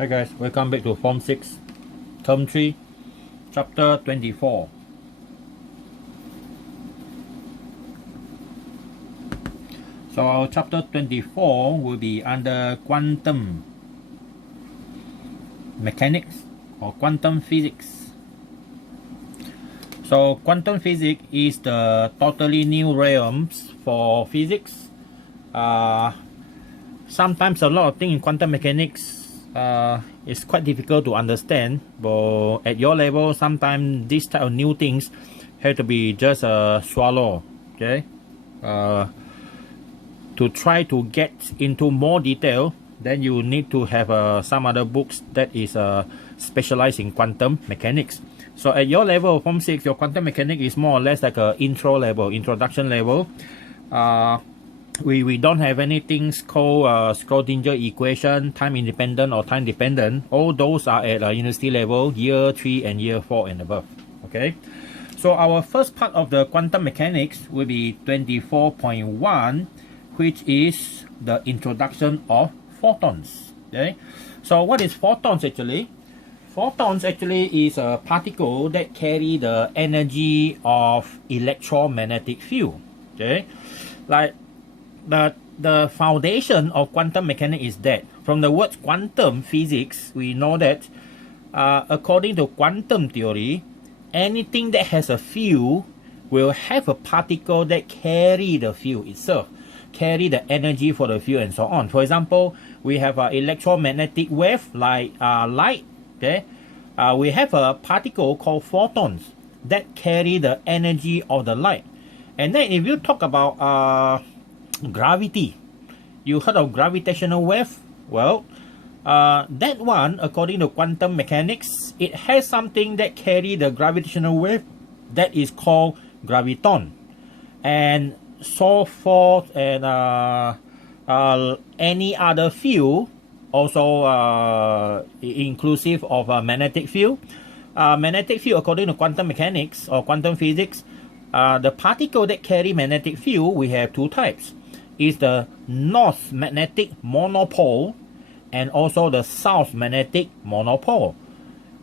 Hi guys, welcome back to Form 6, Term 3, Chapter 24. So our Chapter 24 will be under Quantum Mechanics or Quantum Physics. So Quantum Physics is the totally new realms for physics. Sometimes a lot of things in quantum mechanics it's quite difficult to understand, but at your level sometimes this type of new things have to be just swallow, okay? To try to get into more detail, then you need to have some other books that is specialized in quantum mechanics. So at your level of Form 6, your quantum mechanics is more or less like a intro level, introduction level. We don't have anything called Schrodinger equation, time independent or time dependent. All those are at university level, year 3 and year 4 and above. Okay, so our first part of the quantum mechanics will be 24.1, which is the introduction of photons. Okay, so what is photons actually? Photons actually is a particle that carry the energy of electromagnetic field. Okay, like the foundation of quantum mechanics is that from the word quantum physics, we know that according to quantum theory, anything that has a field will have a particle that carry the field itself, carry the energy for the field and so on. For example, we have an electromagnetic wave like light. Okay, we have a particle called photons that carry the energy of the light. And then if you talk about gravity, you heard of gravitational wave? Well, that one, according to quantum mechanics, it has something that carry the gravitational wave that is called graviton, and so forth, and any other field, also inclusive of a magnetic field. Magnetic field, according to quantum mechanics or quantum physics, the particle that carry magnetic field, we have two types. Is the north magnetic monopole and also the south magnetic monopole,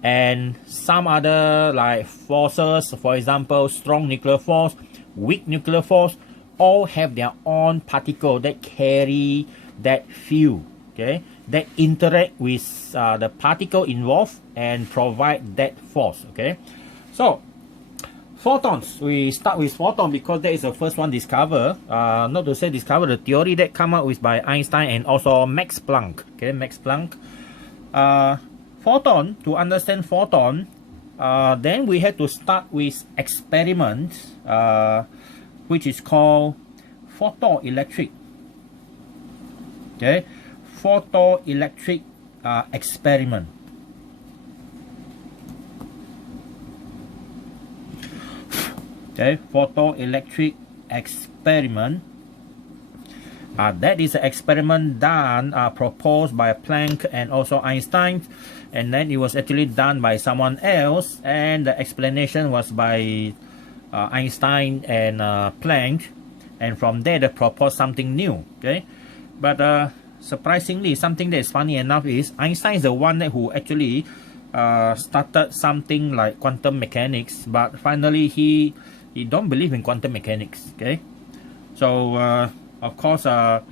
and some other like forces, for example strong nuclear force, weak nuclear force, all have their own particle that carry that field, okay, that interact with the particle involved and provide that force. Okay, so photons, we start with photon because that is the first one discovered. Not to say discovered, the theory that come up with by Einstein and also Max Planck. Okay, Max Planck. Photon, to understand photon, then we have to start with experiment, which is called photoelectric. Okay, photoelectric experiment. Okay, photoelectric experiment. That is an experiment done, proposed by Planck and also Einstein, and then it was actually done by someone else, and the explanation was by Einstein and Planck, and from there they proposed something new. Okay, but surprisingly, something that is funny enough is Einstein is the one who actually started something like quantum mechanics, but finally he don't believe in quantum mechanics. Okay, so of course the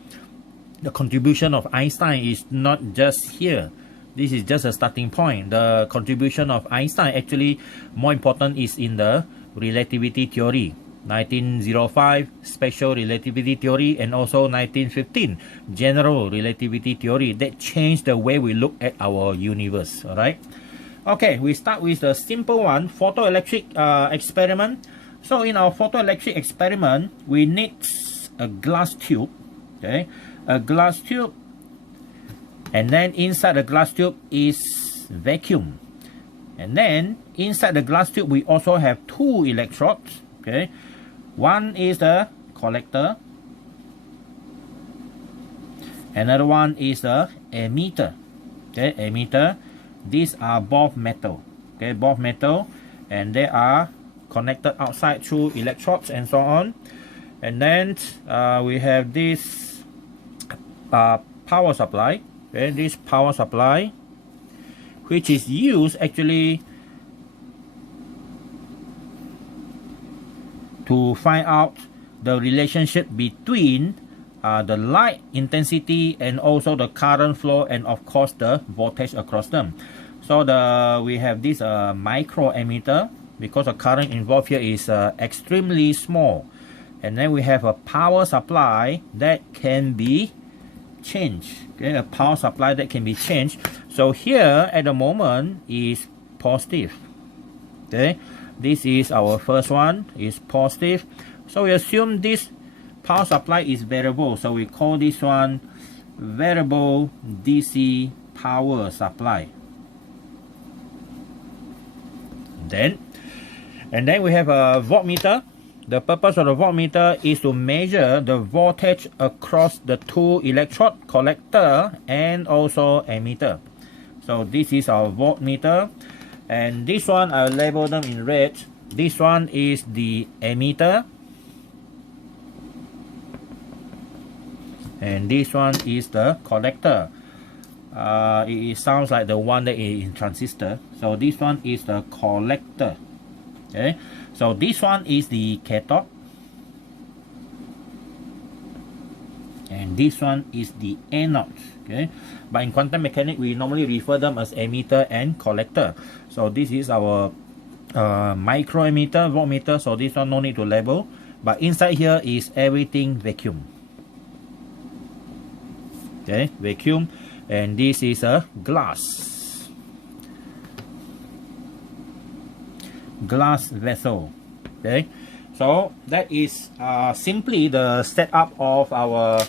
contribution of Einstein is not just here. This is just a starting point. The contribution of Einstein actually more important is in the relativity theory, 1905 special relativity theory, and also 1915 general relativity theory, that changed the way we look at our universe. All right, okay, we start with the simple one, photoelectric experiment. So in our photoelectric experiment, we need a glass tube, okay, a glass tube, and then inside the glass tube is vacuum, and then inside the glass tube we also have two electrodes. Okay, one is the collector, another one is the emitter. Okay, emitter. These are both metal. Okay, both metal, and they are connected outside through electrodes and so on. And then we have this power supply. Okay, this power supply which is used actually to find out the relationship between the light intensity and also the current flow, and of course the voltage across them. So we have this microammeter, because the current involved here is extremely small. And then we have a power supply that can be changed. Okay, a power supply that can be changed. So here at the moment is positive. Okay, this is our first one, is positive. So we assume this power supply is variable. So we call this one variable DC power supply. And then we have a voltmeter. The purpose of the voltmeter is to measure the voltage across the two electrode, collector and also emitter. So this is our voltmeter, and this one I'll label them in red. This one is the emitter, and this one is the collector. It sounds like the one that is in transistor. So this one is the collector. Okay, so this one is the cathode, and this one is the anode. Okay, but in quantum mechanics we normally refer them as emitter and collector. So this is our microammeter, voltmeter. So this one no need to label, but inside here is everything vacuum. Okay, vacuum, and this is a glass vessel. Okay, so that is simply the setup of our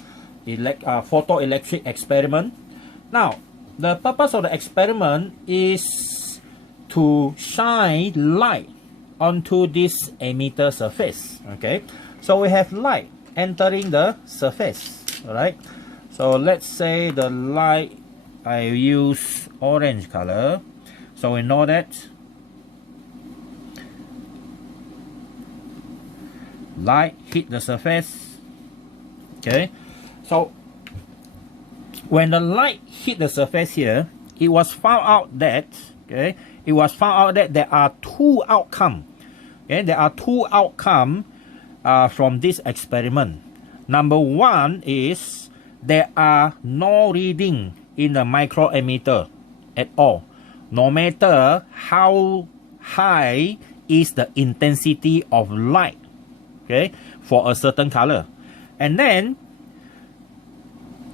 photoelectric experiment. Now, the purpose of the experiment is to shine light onto this emitter surface. Okay, so we have light entering the surface. All right, so let's say the light, I use orange color. So we know that light hit the surface. Okay, so when the light hit the surface here, it was found out that there are two outcomes. Okay, there are two outcomes from this experiment. Number one is there are no reading in the microammeter at all, no matter how high is the intensity of light, okay, for a certain color. And then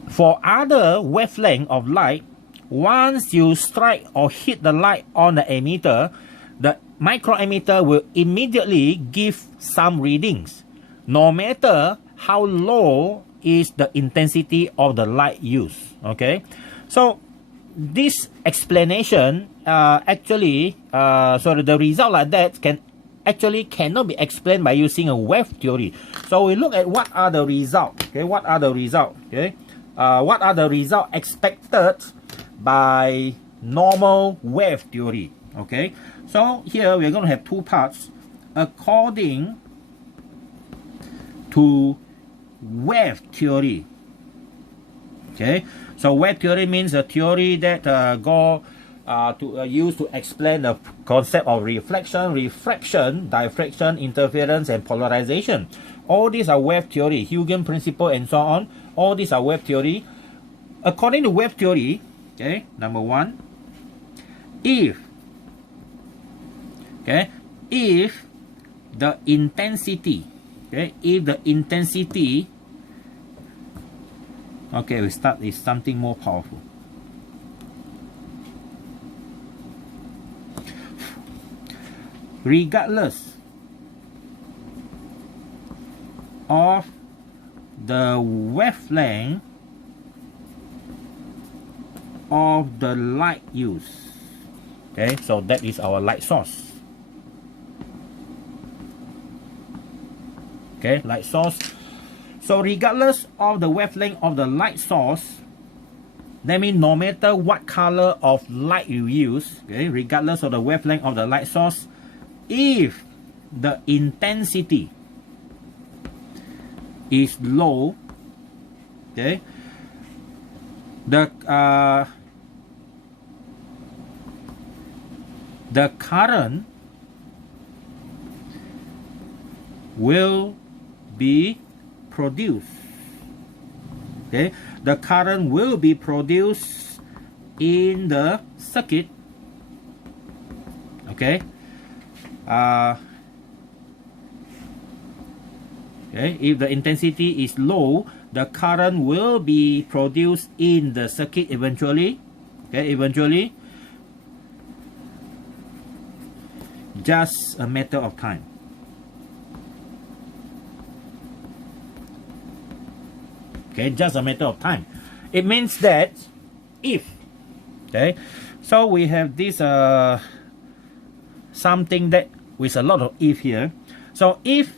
for other wavelength of light, once you strike or hit the light on the emitter, the microammeter will immediately give some readings, no matter how low is the intensity of the light used. Okay, so this explanation the result like that cannot be explained by using a wave theory. So we look at what are the results. Okay, what are the results? Okay, what are the results expected by normal wave theory? Okay, so here we're going to have two parts according to wave theory. Okay, so wave theory means a theory that used to explain the concept of reflection, refraction, diffraction, interference, and polarization. All these are wave theory, Huygens principle, and so on. All these are wave theory. According to wave theory, okay, number one, if the intensity, okay, we start with something more powerful. Regardless of the wavelength of the light used. Okay, so that is our light source. Okay, light source. So regardless of the wavelength of the light source, that means no matter what color of light you use, okay, regardless of the wavelength of the light source, if the intensity is low, okay, the current will be produced. Okay, the current will be produced in the circuit. Okay, okay, if the intensity is low, the current will be produced in the circuit eventually. Okay, eventually, just a matter of time. Okay, just a matter of time. It means that if, okay, so we have this something that with a lot of if here. So if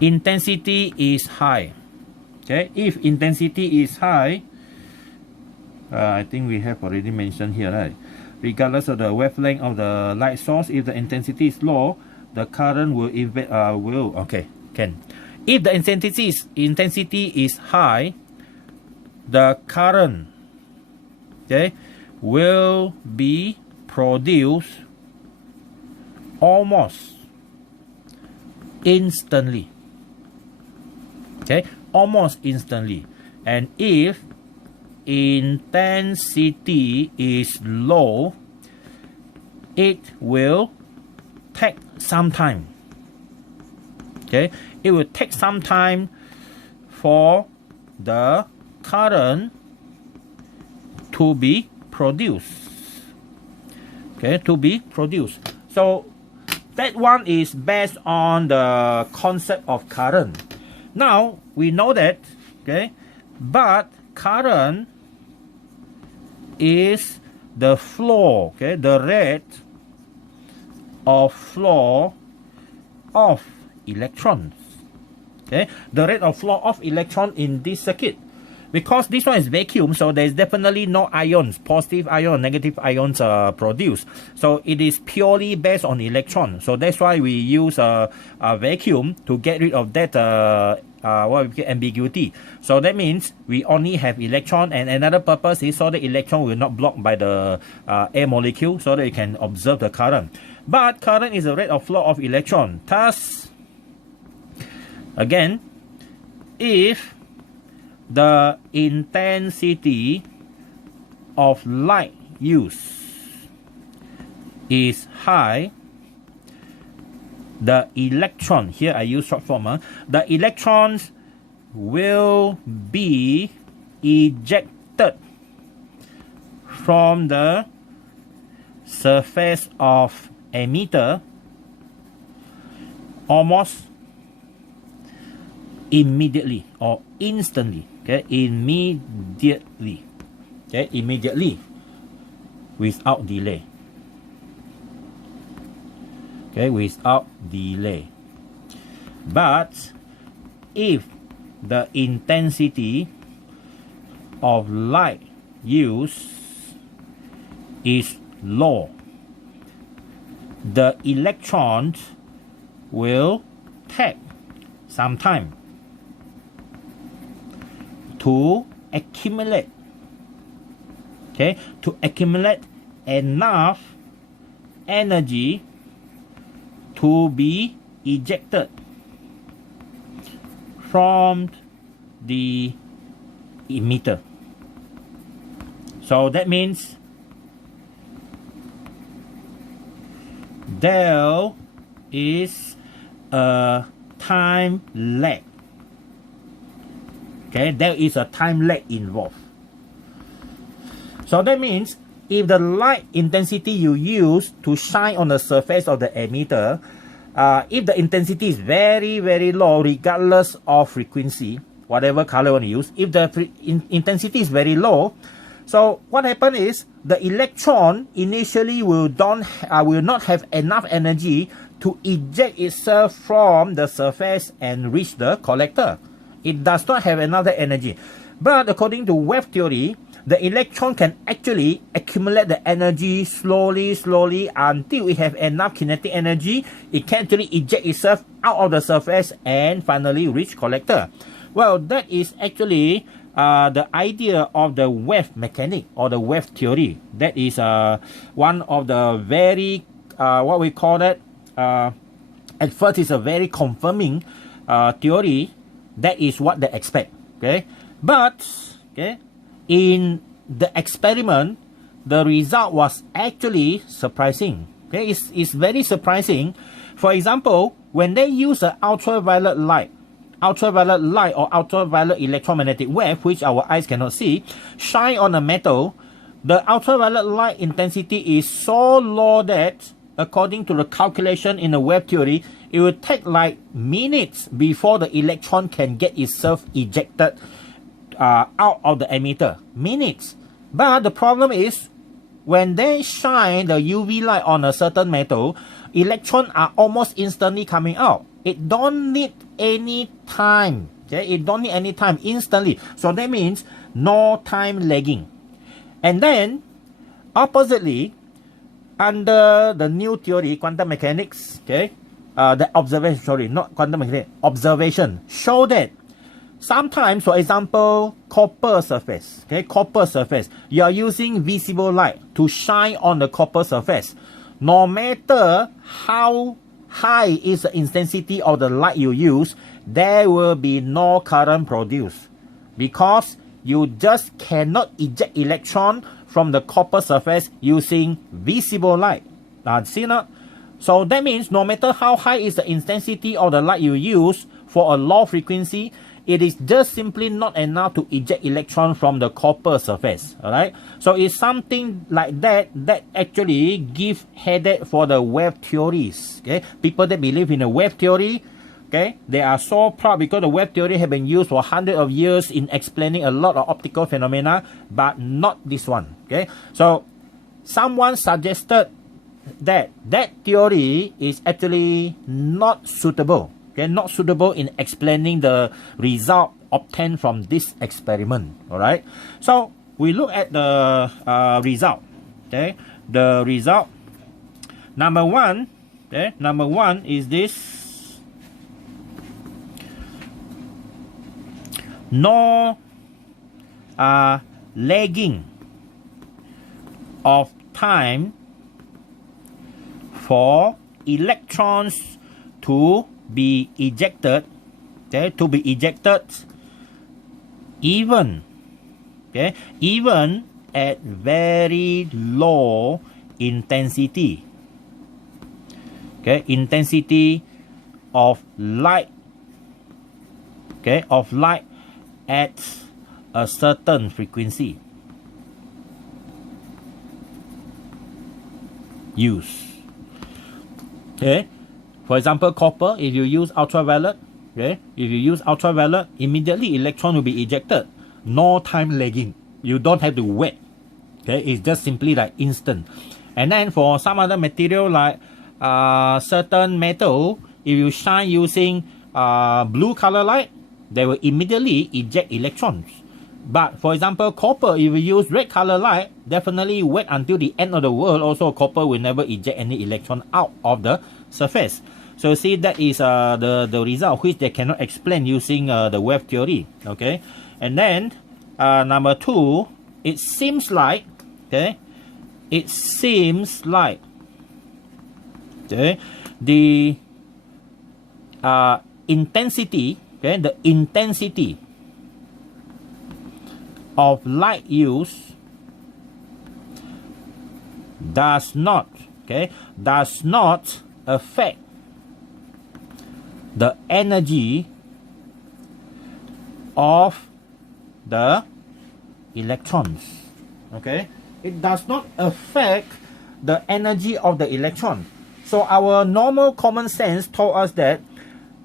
intensity is high, okay, if intensity is high, I think we have already mentioned here, right? Regardless of the wavelength of the light source, if the intensity is low, the current will if the intensity is high, the current, okay, will be produced almost instantly. Okay, almost instantly. And if intensity is low, it will take some time. Okay, it will take some time for the current to be produced. Okay, to be produced. So that one is based on the concept of current. Now we know that, okay, but current is the flow, okay, the rate of flow of electrons. Okay, the rate of flow of electron in this circuit. Because this one is vacuum, so there is definitely no ions, positive ion, negative ions produced. So it is purely based on electron. So that's why we use a vacuum to get rid of that what we call ambiguity. So that means we only have electron, and another purpose is so the electron will not block by the air molecule, so that you can observe the current. But current is the rate of flow of electron. Thus, again, if the intensity of light use is high, the electron, here I use short form, the electrons will be ejected from the surface of emitter almost immediately or instantly. Okay, immediately. Okay, immediately, without delay. Okay, without delay. But if the intensity of light use is low, the electrons will take some time to accumulate, okay, to accumulate enough energy to be ejected from the emitter. So that means there is a time lag. Okay, there is a time lag involved. So that means if the light intensity you use to shine on the surface of the emitter, if the intensity is very, very low, regardless of frequency, whatever color you want to use, if the intensity is very low, so what happens is the electron initially will not have enough energy to eject itself from the surface and reach the collector. It does not have another energy. But according to wave theory, the electron can actually accumulate the energy slowly until it have enough kinetic energy. It can actually eject itself out of the surface and finally reach collector. Well, that is actually the idea of the wave mechanic or the wave theory. That is one of the very what we call that at first it's a very confirming theory. That is what they expect. Okay, but okay, in the experiment, the result was actually surprising. Okay, it's very surprising. For example, when they use an ultraviolet light or ultraviolet electromagnetic wave, which our eyes cannot see, shine on a metal, the ultraviolet light intensity is so low that, according to the calculation in the wave theory, it will take like minutes before the electron can get itself ejected out of the emitter. Minutes. But the problem is, when they shine the UV light on a certain metal, electrons are almost instantly coming out. It don't need any time. Okay, it don't need any time, instantly. So that means no time lagging. And then, oppositely, under the new theory, quantum mechanics, okay, the observation, sorry, not quantum mechanics, observation, show that sometimes, for example, copper surface, okay, copper surface, you are using visible light to shine on the copper surface. No matter how high is the intensity of the light you use, there will be no current produced, because you just cannot eject electron from the copper surface using visible light. See not? So that means no matter how high is the intensity of the light you use for a low frequency, it is just simply not enough to eject electron from the copper surface. Alright, so it's something like that that actually give headache for the wave theories. Okay, people that believe in the wave theory, okay, they are so proud because the wave theory have been used for hundreds of years in explaining a lot of optical phenomena, but not this one. Okay, so someone suggested that that theory is actually not suitable. Okay, not suitable in explaining the result obtained from this experiment. All right, so we look at the result. Okay, the result, number one, okay, number one is this: no lagging of time for electrons to be ejected, okay, to be ejected even, okay, even at very low intensity, okay, intensity of light, okay, of light at a certain frequency use. Okay, for example, copper, if you use ultraviolet, okay, if you use ultraviolet, immediately electron will be ejected. No time lagging. You don't have to wait. Okay, it's just simply like instant. And then for some other material like certain metal, if you shine using blue color light, they will immediately eject electrons. But for example, copper, if you use red color light, definitely wait until the end of the world. Also, copper will never eject any electron out of the surface. So see, that is the result which they cannot explain using the wave theory. Okay, and then number two, it seems like, okay, it seems like, okay, the intensity, okay, the intensity of light use does not, okay, does not affect the energy of the electrons. Okay, it does not affect the energy of the electron. So our normal common sense told us that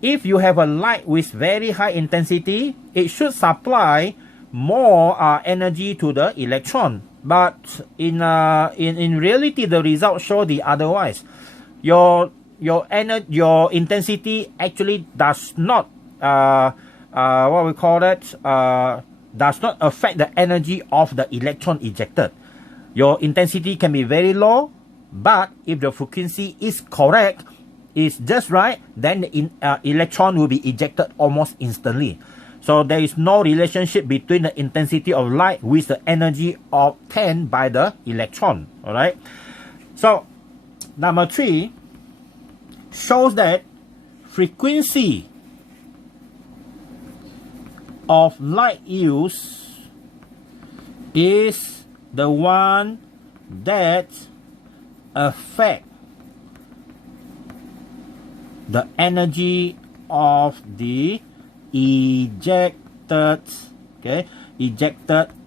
if you have a light with very high intensity, it should supply more energy to the electron. But in reality, the results show the otherwise. Your intensity actually does not what we call that does not affect the energy of the electron ejected. Your intensity can be very low, but if the frequency is correct, is just right, then the electron will be ejected almost instantly. So there is no relationship between the intensity of light with the energy obtained by the electron. All right. So number 3 shows that frequency of light use is the one that affect the energy of the ejected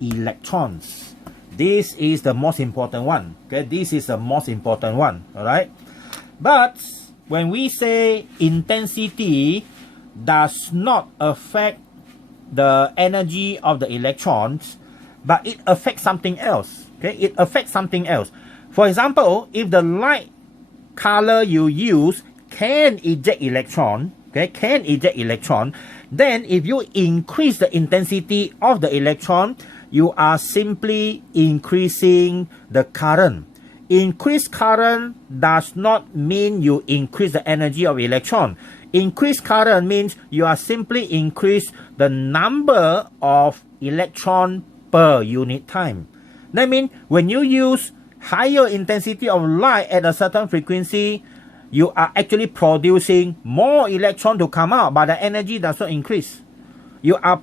electrons. This is the most important one. Okay, this is the most important one. All right. But when we say intensity does not affect the energy of the electrons, but it affects something else. Okay, it affects something else. For example, if the light color you use can eject electron, then if you increase the intensity of the electron, you are simply increasing the current. Increased current does not mean you increase the energy of electron. Increased current means you are simply increase the number of electron per unit time. That means when you use higher intensity of light at a certain frequency, you are actually producing more electron to come out, but the energy does not increase. You are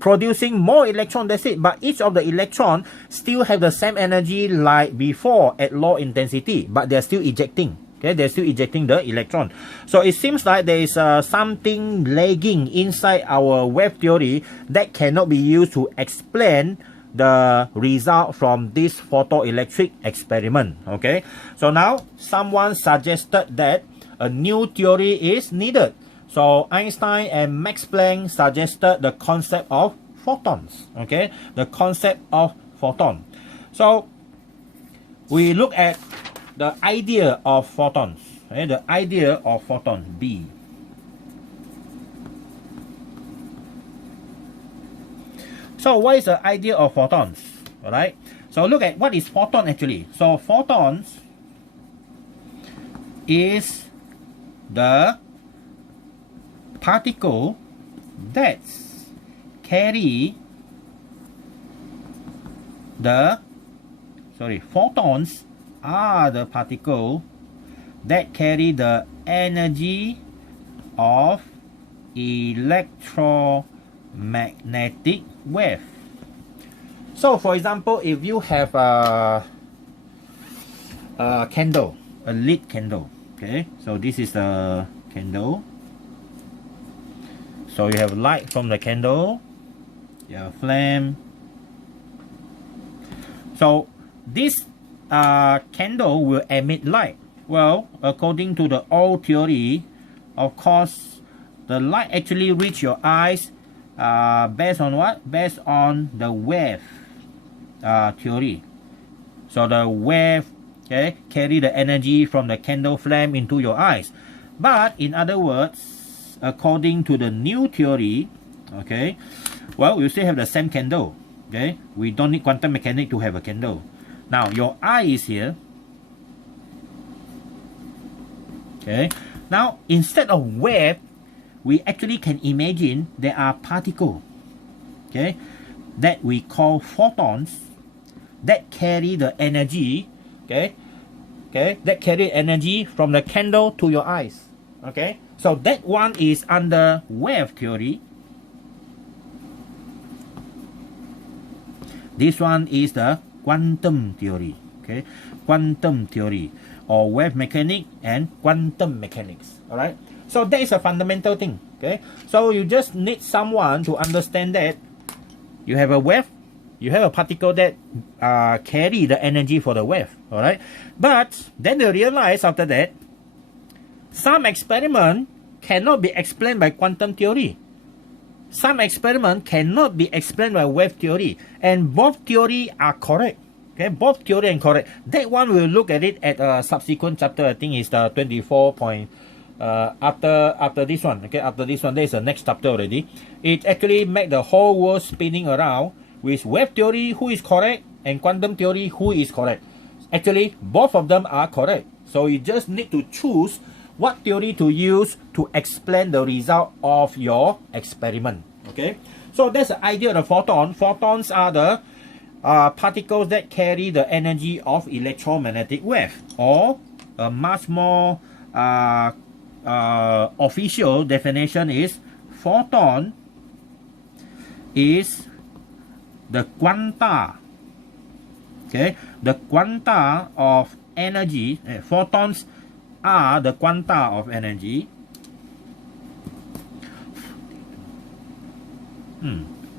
producing more electron, that's it, but each of the electron still have the same energy like before at low intensity, but they're still ejecting. Okay, they're still ejecting the electron. So it seems like there is something lagging inside our wave theory that cannot be used to explain the result from this photoelectric experiment. Okay, so now someone suggested that a new theory is needed. So Einstein and Max Planck suggested the concept of photons. Okay, the concept of photon. So we look at the idea of photons. Okay, the idea of photons, B. So what is the idea of photons? All right. So look at what is photon actually. So photons is the particle that carry the photons are the particle that carry the energy of electromagnetic wave. So for example, if you have a candle, a lit candle, okay, so this is a candle. So you have light from the candle, you have flame. So this candle will emit light. Well, according to the old theory, of course, the light actually reach your eyes based on what? Based on the wave theory. So the wave, okay, carry the energy from the candle flame into your eyes. But in other words, according to the new theory, okay, well, we still have the same candle. Okay, we don't need quantum mechanics to have a candle. Now your eye is here. Okay, now instead of wave, we actually can imagine there are particles, okay, that we call photons, that carry the energy, okay, that carry energy from the candle to your eyes. Okay, so that one is under wave theory. This one is the quantum theory. Okay, quantum theory, or wave mechanics and quantum mechanics. All right, so that is a fundamental thing. Okay, so you just need someone to understand that you have a wave, you have a particle that carry the energy for the wave. All right, but then they realize after that some experiment cannot be explained by quantum theory. Some experiment cannot be explained by wave theory, and both theory are correct. Okay, both theory and correct. That one we'll look at it at a subsequent chapter. I think is the 24 point. After this one. Okay, after this one, there is the next chapter already. It actually make the whole world spinning around with wave theory who is correct and quantum theory who is correct. Actually, both of them are correct. So you just need to choose what theory to use to explain the result of your experiment. Okay, So that's the idea of the photon. Photons are the particles that carry the energy of electromagnetic wave, or a much more official definition is photon is the quanta, okay, the quanta of energy. Photons are the quanta of energy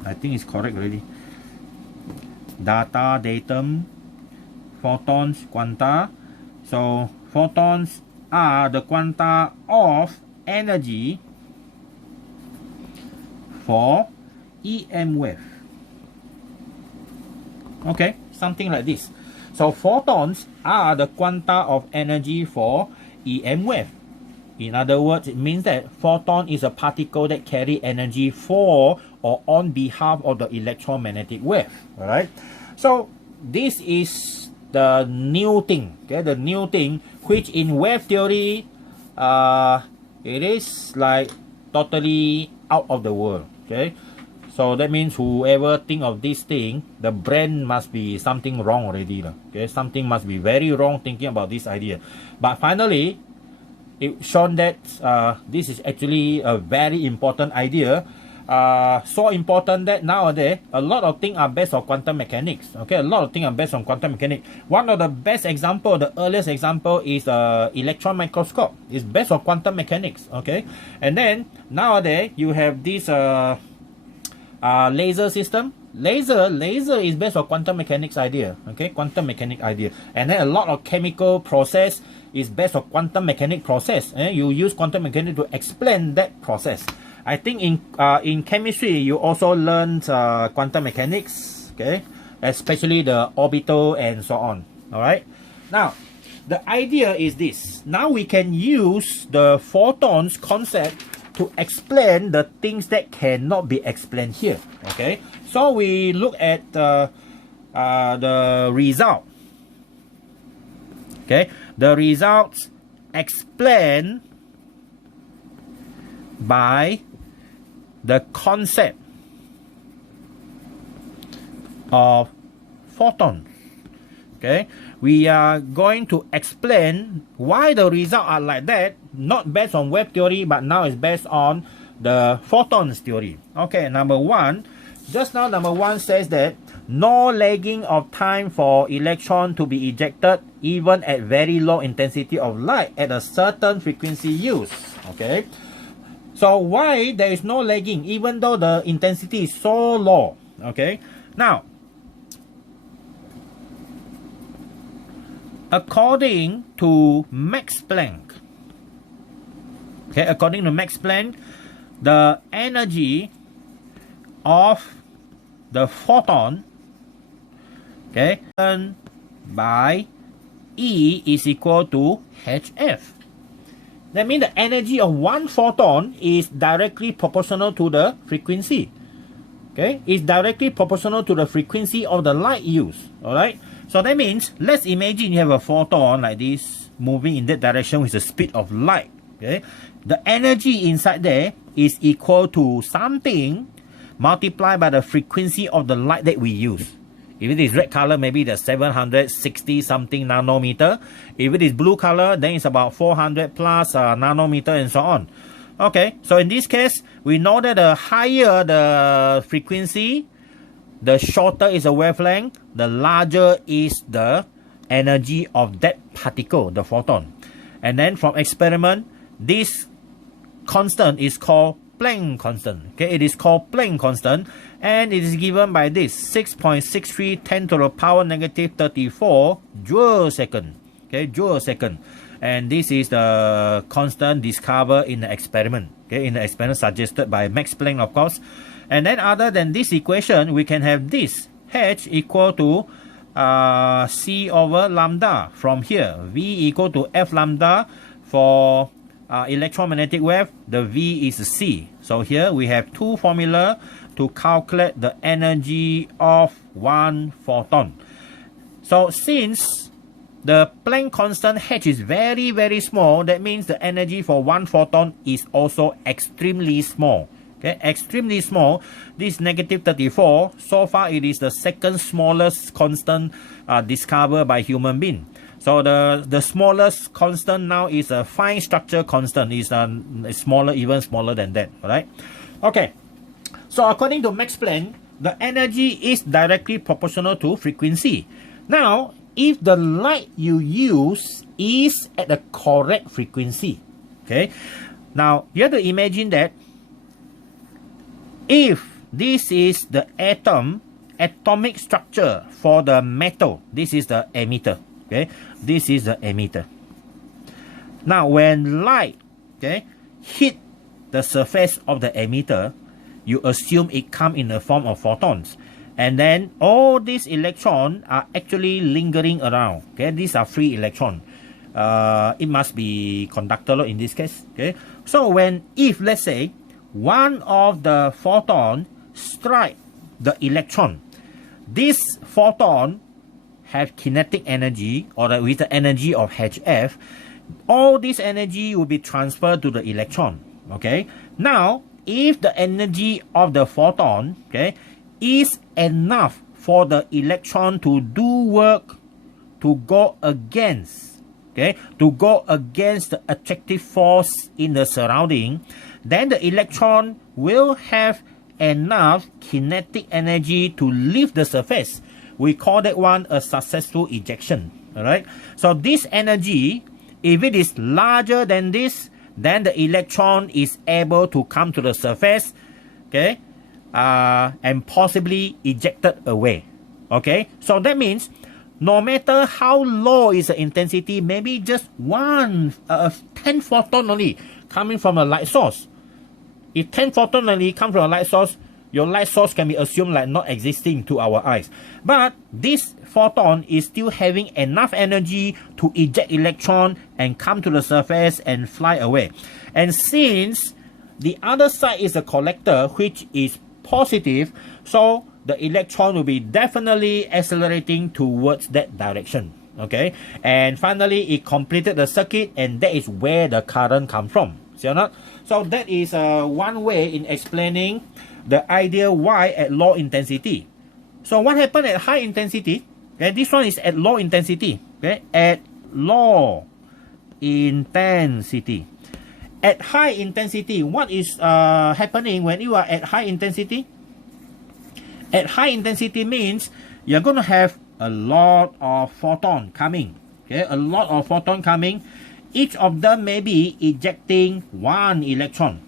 I think it's correct already. Data, datum, photons, quanta. So photons are the quanta of energy for EM wave. Okay, something like this. So photons are the quanta of energy for EM wave. In other words, it means that photon is a particle that carry energy for or on behalf of the electromagnetic wave. All right. So this is the new thing. Okay, the new thing which in wave theory, it is like totally out of the world. Okay. So that means whoever think of this thing, the brain must be something wrong already. Okay, something must be very wrong thinking about this idea. But finally, it shown that this is actually a very important idea. So important that nowadays a lot of things are based on quantum mechanics. Okay, a lot of things are based on quantum mechanics. One of the best example, the earliest example is electron microscope. It's based on quantum mechanics. Okay, and then nowadays you have this laser system. Laser is based on quantum mechanics idea. Okay, quantum mechanics idea. And then a lot of chemical process is based on quantum mechanics process. You use quantum mechanics to explain that process. I think in chemistry you also learned quantum mechanics. Okay, especially the orbital and so on. All right. Now, the idea is this. Now we can use the photons concept to explain the things that cannot be explained here. Okay, so we look at the result. Okay, the results explained by the concept of photons. Okay, we are going to explain why the results are like that, not based on wave theory, but now it's based on the photons theory. Okay, number one, just now number one says that no lagging of time for electron to be ejected even at very low intensity of light at a certain frequency used. Okay, so why there is no lagging even though the intensity is so low? Okay, now according to Max Planck, okay, according to Max Planck, the energy of the photon, okay, by E is equal to hf. That means the energy of one photon is directly proportional to the frequency. Okay, it's directly proportional to the frequency of the light used. All right. So that means, let's imagine you have a photon like this moving in that direction with the speed of light. Okay, the energy inside there is equal to something multiplied by the frequency of the light that we use. If it is red color, maybe the 760 something nanometer. If it is blue color, then it's about 400 plus nanometer and so on. Okay, so in this case, we know that the higher the frequency, the shorter is the wavelength, the larger is the energy of that particle, the photon. And then from experiment, this constant is called Planck constant. Okay, it is called Planck constant, and it is given by this 6.63 10 to the power negative 34 joule second. Okay, joule second. And this is the constant discovered in the experiment. Okay, in the experiment suggested by Max Planck, of course. And then other than this equation, we can have this H equal to C over lambda from here. V equal to F lambda for electromagnetic wave. The V is C. So here we have two formula to calculate the energy of one photon. So since the Planck constant H is very, very small, that means the energy for one photon is also extremely small. Okay, extremely small. This negative 34, so far it is the second smallest constant discovered by human being. So the smallest constant now is a fine structure constant. Is smaller, even smaller than that. All right. Okay. So according to Max Planck, the energy is directly proportional to frequency. Now, if the light you use is at the correct frequency, okay. Now you have to imagine that if this is the atomic structure for the metal, this is the emitter. Okay, this is the emitter. Now, when light, okay, hit the surface of the emitter, you assume it comes in the form of photons, and then all these electrons are actually lingering around. Okay, these are free electrons. It must be conductor in this case. Okay, so if let's say one of the photon strike the electron, this photon have kinetic energy, or with the energy of Hf, all this energy will be transferred to the electron. Okay, now if the energy of the photon, okay, is enough for the electron to do work to go against, okay, to go against the attractive force in the surrounding, then the electron will have enough kinetic energy to leave the surface. We call that one a successful ejection. All right. So this energy, if it is larger than this, then the electron is able to come to the surface, okay, and possibly ejected away. Okay. So that means no matter how low is the intensity, maybe just 10 photon only coming from a light source. If 10 photon only come from a light source, your light source can be assumed like not existing to our eyes. But this photon is still having enough energy to eject electron and come to the surface and fly away. And since the other side is a collector, which is positive, so the electron will be definitely accelerating towards that direction. Okay, and finally it completed the circuit, and that is where the current comes from. See or not? So that is one way in explaining the idea why at low intensity. So what happened at high intensity? Okay, this one is at low intensity. Okay, at low intensity. At high intensity, what is happening when you are at high intensity? At high intensity means you're going to have a lot of photon coming. Okay, a lot of photon coming. Each of them may be ejecting one electron.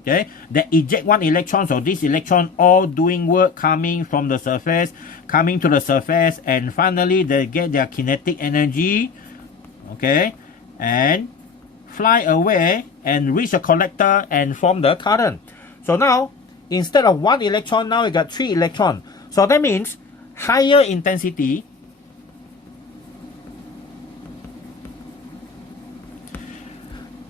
Okay, they eject one electron, so this electron all doing work coming from the surface, coming to the surface, and finally they get their kinetic energy, okay, and fly away and reach a collector and form the current. So now, instead of one electron, now we got 3 electrons. So that means higher intensity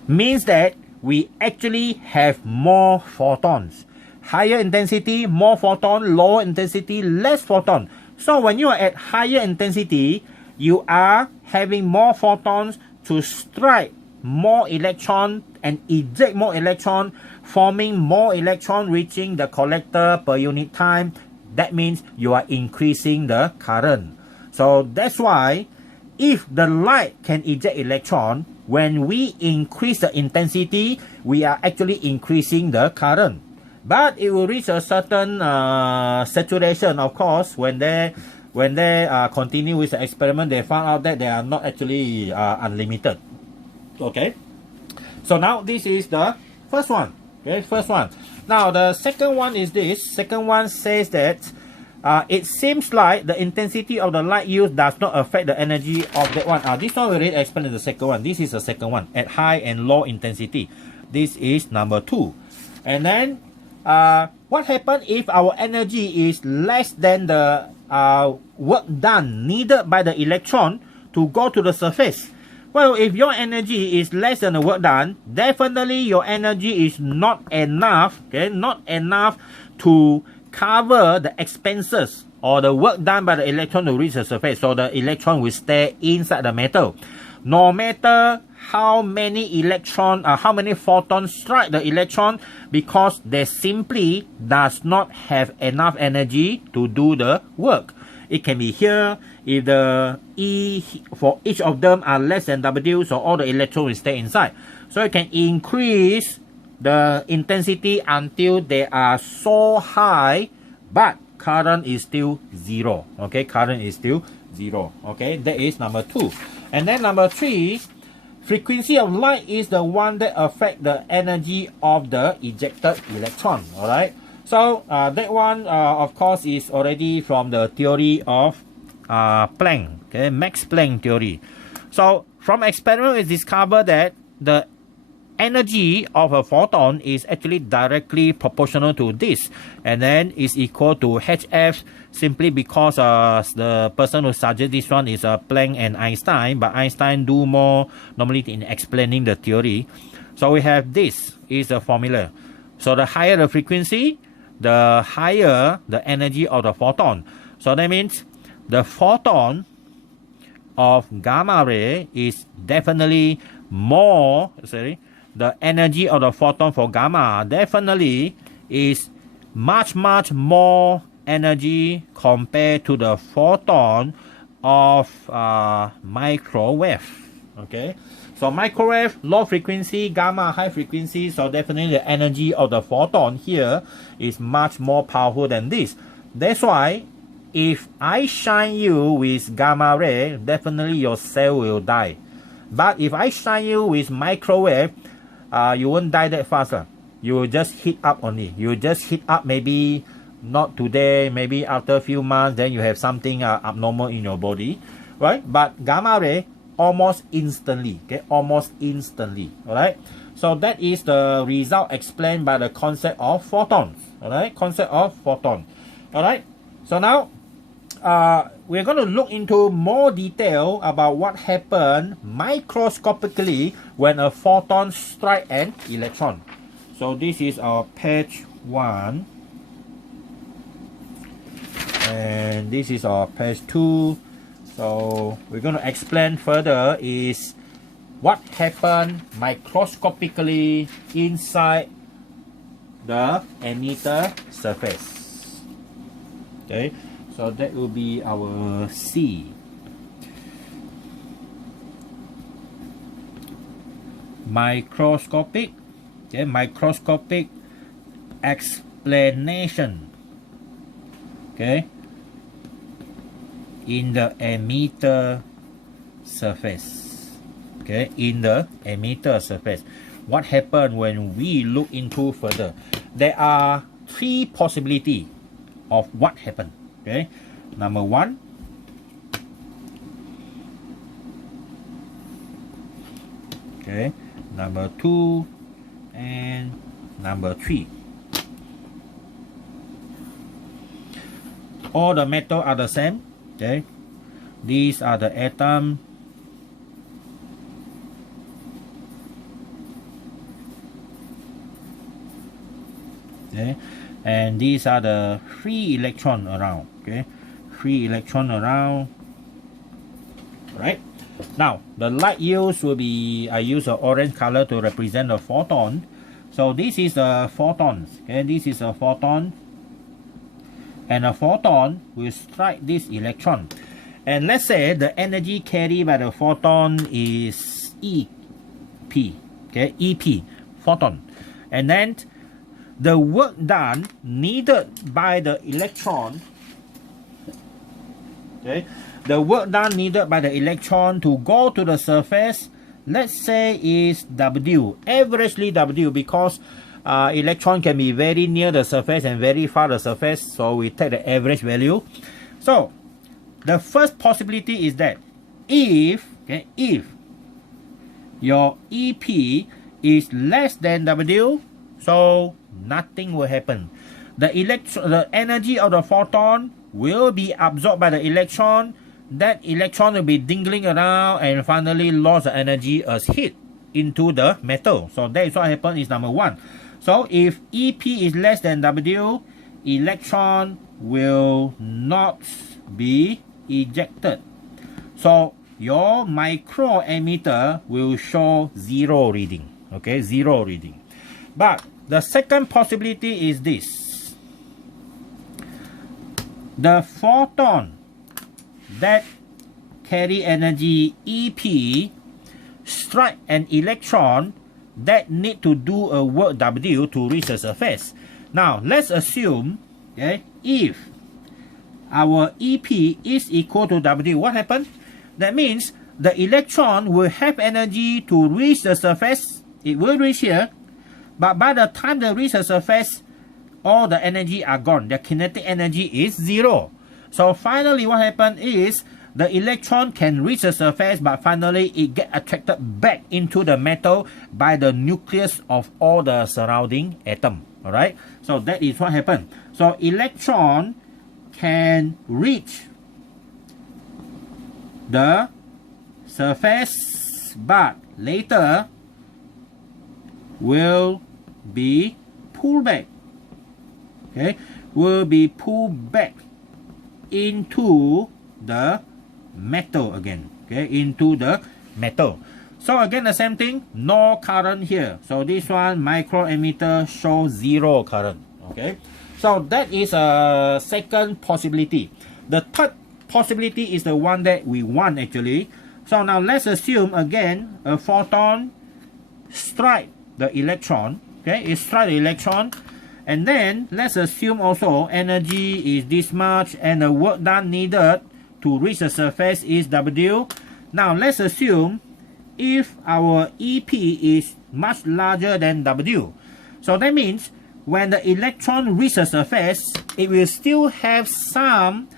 means that we actually have more photons. Higher intensity, more photon. Lower intensity, less photon. So when you are at higher intensity, you are having more photons to strike more electron and eject more electron, forming more electron reaching the collector per unit time. That means you are increasing the current. So that's why if the light can eject electron, when we increase the intensity, we are actually increasing the current. But it will reach a certain saturation, of course, when they continue with the experiment, they found out that they are not actually unlimited. Okay. So now this is the first one. Okay, first one. Now the second one is this. Second one says that it seems like the intensity of the light used does not affect the energy of that one. This one we already explained in the second one. This is the second one, at high and low intensity. This is number 2. And then what happens if our energy is less than the work done needed by the electron to go to the surface? Well, if your energy is less than the work done, definitely your energy is not enough, okay, not enough to cover the expenses or the work done by the electron to reach the surface. So the electron will stay inside the metal. No matter how many how many photons strike the electron, because they simply does not have enough energy to do the work. It can be here, if the E for each of them are less than W, so all the electrons will stay inside. So you can increase the intensity until they are so high, but current is still zero. Okay, current is still zero. Okay, that is number 2. And then number 3, frequency of light is the one that affect the energy of the ejected electron. All right. So that one, of course, is already from the theory of Planck. Okay, Max Planck theory. So from experiment, it's discovered that the energy of a photon is actually directly proportional to this, and then is equal to hf, simply because the person who suggested this one is Planck and Einstein, but Einstein do more normally in explaining the theory. So we have this is the formula. So the higher the frequency, the higher the energy of the photon. So that means the photon of gamma ray is definitely more, the energy of the photon for gamma definitely is much more energy compared to the photon of microwave. Okay, so microwave low frequency, gamma high frequency, so definitely the energy of the photon here is much more powerful than this. That's why if I shine you with gamma ray, definitely your cell will die. But if I shine you with microwave, you won't die that fast. You will just heat up only. You will just heat up, maybe not today, maybe after a few months, then you have something abnormal in your body, right? But gamma ray, almost instantly, okay, almost instantly. All right, so that is the result explained by the concept of photons. All right, concept of photon. All right, so now we're going to look into more detail about what happened microscopically when a photon strikes an electron. So this is our page 1, and this is our page 2. So we're going to explain further is what happened microscopically inside the emitter surface. Okay, so that will be our C. Microscopic, okay, microscopic explanation, okay, in the emitter surface. Okay, in the emitter surface, what happened when we look into further? There are 3 possibilities of what happened. Okay, number 1, okay, number 2, and number 3. All the metal are the same. Okay, these are the atom. Okay, and these are the free electron around. Okay, free electron around. Right, now the light used will be, I use an orange color to represent the photon. So this is a photon. Okay, this is a photon, and a photon will strike this electron, and let's say the energy carried by the photon is EP. Okay, EP, photon, and then the work done needed by the electron, okay, the work done needed by the electron to go to the surface, let's say is W, averagely W, because electron can be very near the surface and very far the surface, so we take the average value. So the first possibility is that if your EP is less than W, so nothing will happen. The energy of the photon will be absorbed by the electron. That electron will be dingling around and finally lost the energy as heat into the metal. So that is what happens is number 1. So if EP is less than W, electron will not be ejected. So your micrometer will show 0 reading. Okay, 0 reading. But the second possibility is this. The photon that carry energy EP strike an electron that need to do a work W to reach the surface. Now, let's assume, okay, if our EP is equal to W, what happens? That means the electron will have energy to reach the surface. It will reach here, but by the time they reach the surface, all the energy are gone. The kinetic energy is 0. So finally what happens is the electron can reach the surface, but finally it gets attracted back into the metal by the nucleus of all the surrounding atom. Alright, so that is what happened. So electron can reach the surface, but later will be pulled back. Okay, will be pulled back into the metal again. Okay, into the metal. So again the same thing, no current here. So this one micrometer shows 0 current. Okay, so that is a second possibility. The third possibility is the one that we want actually. So now let's assume again a photon strike the electron. Okay, it strike the electron, and then let's assume also energy is this much and the work done needed to reach the surface is W. Now let's assume if our EP is much larger than W. So that means when the electron reaches the surface, it will still have some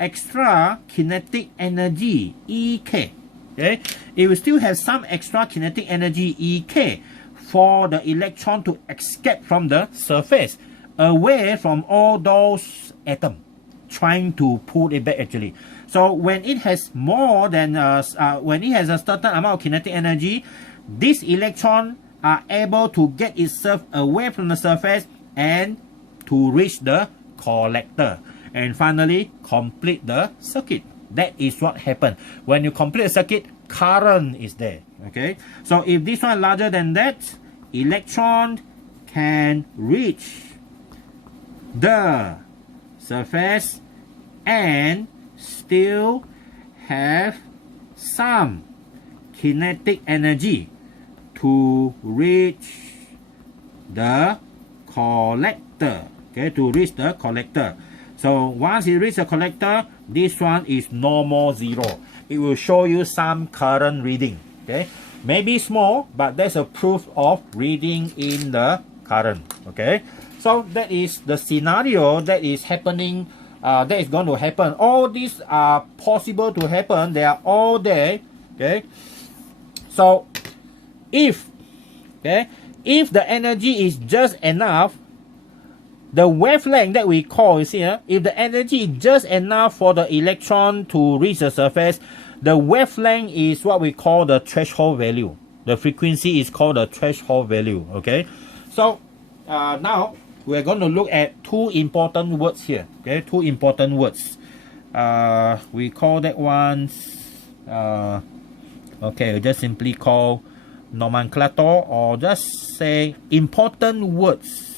extra kinetic energy, EK. Okay? It will still have some extra kinetic energy, EK, for the electron to escape from the surface, away from all those atoms, trying to pull it back actually. So when it has more than when it has a certain amount of kinetic energy, these electrons are able to get itself away from the surface and to reach the collector and finally complete the circuit. That is what happened. When you complete a circuit, current is there. Okay, so if this one larger than that, electron can reach the surface and still have some kinetic energy to reach the collector. Okay, to reach the collector. So once it reaches the collector, this one is no more 0. It will show you some current reading. Okay, maybe small, but that's a proof of reading in the current. Okay, so that is the scenario that is happening. That is going to happen. All these are possible to happen. They are all there. Okay, so if the energy is just enough, the wavelength that we call is here. If the energy is just enough for the electron to reach the surface, the wavelength is what we call the threshold value. The frequency is called the threshold value. Okay, so now we're going to look at two important words here. Okay, two important words. We call that ones. Okay, we just simply call nomenclature, or just say important words.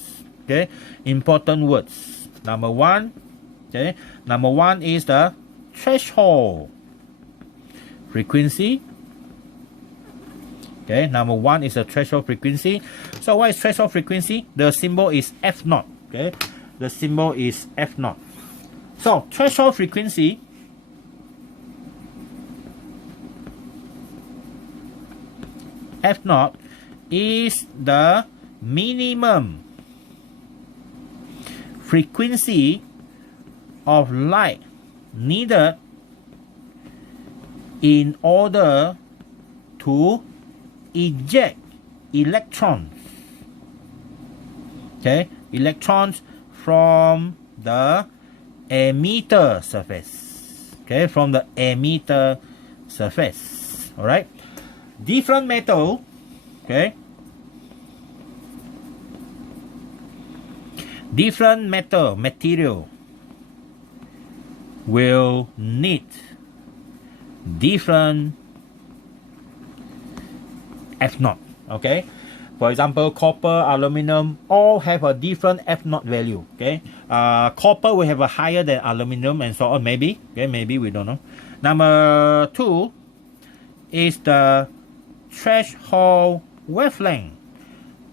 Okay, important words. Number one. Okay, number one is the threshold frequency. Okay, number one is the threshold frequency. So what is threshold frequency? The symbol is F0. Okay, the symbol is F0. So threshold frequency F0 is the minimum frequency of light needed in order to eject electrons. Okay, electrons from the emitter surface. Okay, from the emitter surface. All right, different metal. Okay, different material will need different F0. Okay, for example, copper, aluminum all have a different F0 value. Okay, copper will have a higher than aluminum and so on. Maybe, okay, maybe we don't know. Number 2 is the threshold wavelength.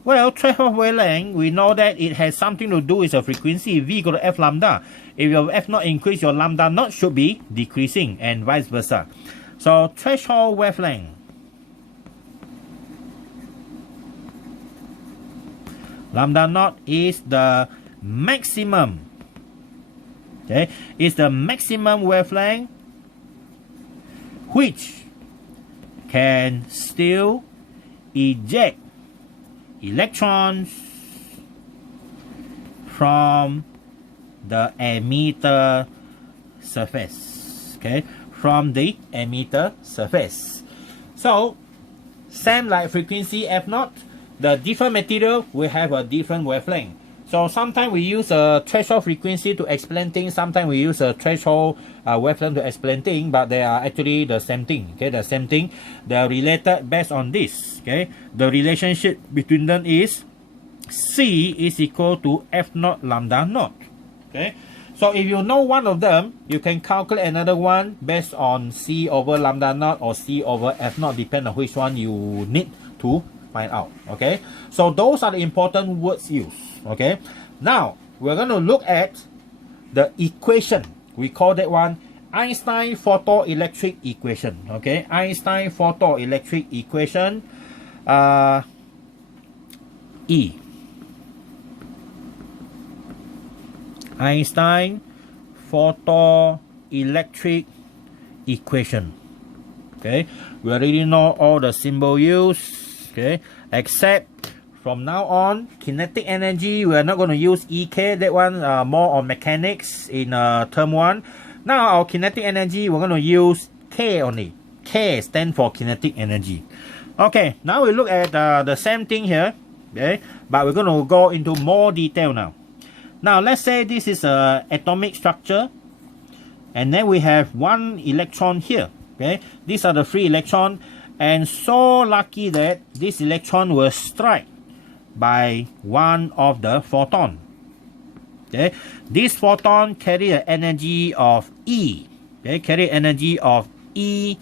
Well, threshold wavelength, we know that it has something to do with the frequency V equal to F lambda. If your F0 increase, your lambda naught should be decreasing, and vice versa. So threshold wavelength, lambda naught is the maximum. Okay, is the maximum wavelength which can still eject electrons from the emitter surface. Okay, from the emitter surface. So same like frequency F0, the different material will have a different wavelength. So sometimes we use a threshold frequency to explain things, sometimes we use a threshold wavelength to explain things, but they are actually the same thing. Okay, the same thing. They are related based on this. Okay, the relationship between them is C is equal to F0 lambda naught. Okay, so if you know one of them, you can calculate another one based on C over lambda naught or C over F0, depending on which one you need to find out. Okay, so those are the important words used. Okay, now we're going to look at the equation. We call that one Einstein photoelectric equation. Okay, Einstein photoelectric equation, E. Einstein photoelectric equation. Okay, we already know all the symbol used. Okay, except from now on, kinetic energy, we are not going to use EK. That one more on mechanics in term 1. Now our kinetic energy, we're going to use K only. K stands for kinetic energy. Okay, now we look at the same thing here. Okay, but we're going to go into more detail now. Now let's say this is a atomic structure, and then we have one electron here. Okay, these are the free electron, and so lucky that this electron will strike by one of the photon. Okay, this photon carry an energy of E. Okay, carry energy of E,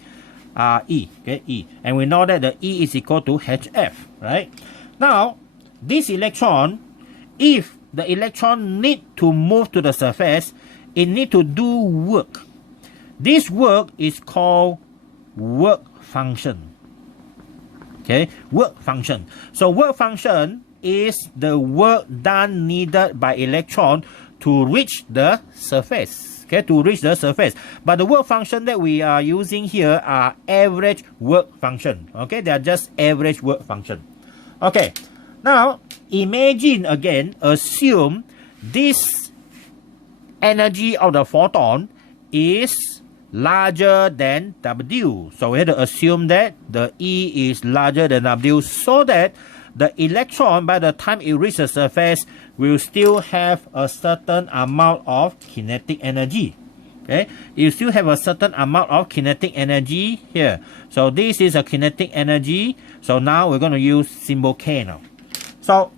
okay, E, and we know that the E is equal to HF, right? Now, this electron, if the electron need to move to the surface, it need to do work. This work is called work function. Okay, work function. So work function is the work done needed by electron to reach the surface. Okay, to reach the surface. But the work function that we are using here are average work function. Okay, they are just average work function. Okay, now imagine again, assume this energy of the photon is larger than W. So we have to assume that the E is larger than W, so that the electron, by the time it reaches the surface, will still have a certain amount of kinetic energy. Okay, you still have a certain amount of kinetic energy here. So this is a kinetic energy. So now we're going to use symbol K now. So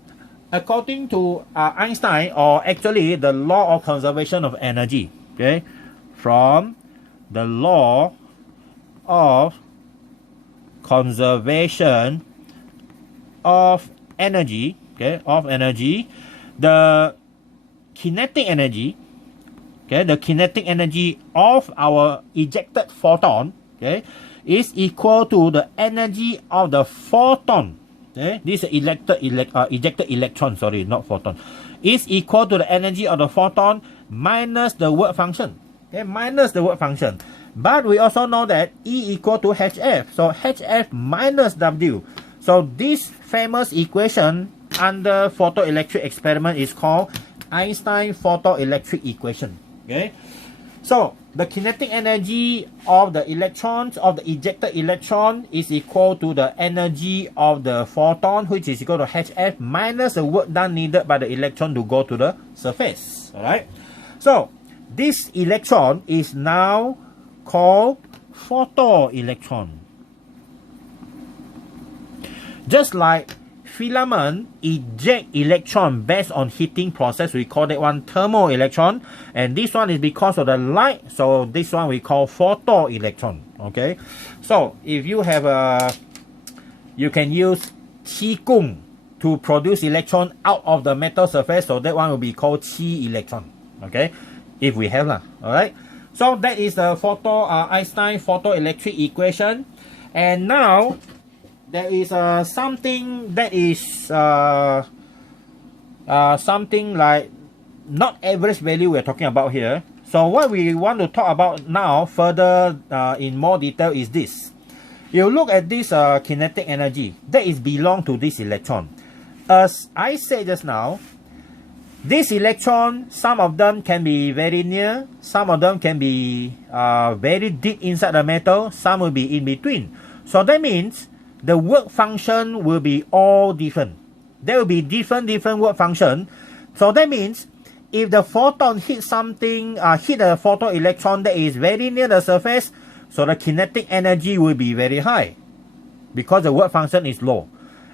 according to Einstein, or actually the law of conservation of energy, okay, from the law of conservation of energy, okay, of energy, the kinetic energy, okay, the kinetic energy of our ejected photon, okay, is equal to the energy of the photon. Okay, this is ejected electron, sorry, not photon, is equal to the energy of the photon minus the work function. Okay, minus the work function. But we also know that E equal to HF. So HF minus W. So this famous equation under photoelectric experiment is called Einstein photoelectric equation. Okay, so the kinetic energy of the electrons, of the ejected electron, is equal to the energy of the photon, which is equal to HF minus the work done needed by the electron to go to the surface. Alright, so this electron is now called photoelectron. Just like filament eject electron based on heating process, we call that one thermoelectron, and this one is because of the light, so this one we call photoelectron. Okay, so if you have a, you can use qi gong to produce electron out of the metal surface, so that one will be called qi electron. Okay, if we have lah. All right, so that is the Einstein photoelectric equation. And now there is something that is something like not average value we're talking about here. So what we want to talk about now further in more detail is this. You look at this kinetic energy that is belong to this electron. As I said just now, this electron, some of them can be very near, some of them can be very deep inside the metal, some will be in between. So that means the work function will be all different. There will be different work function. So that means if the photon hit something, hit a photoelectron that is very near the surface, so the kinetic energy will be very high because the work function is low.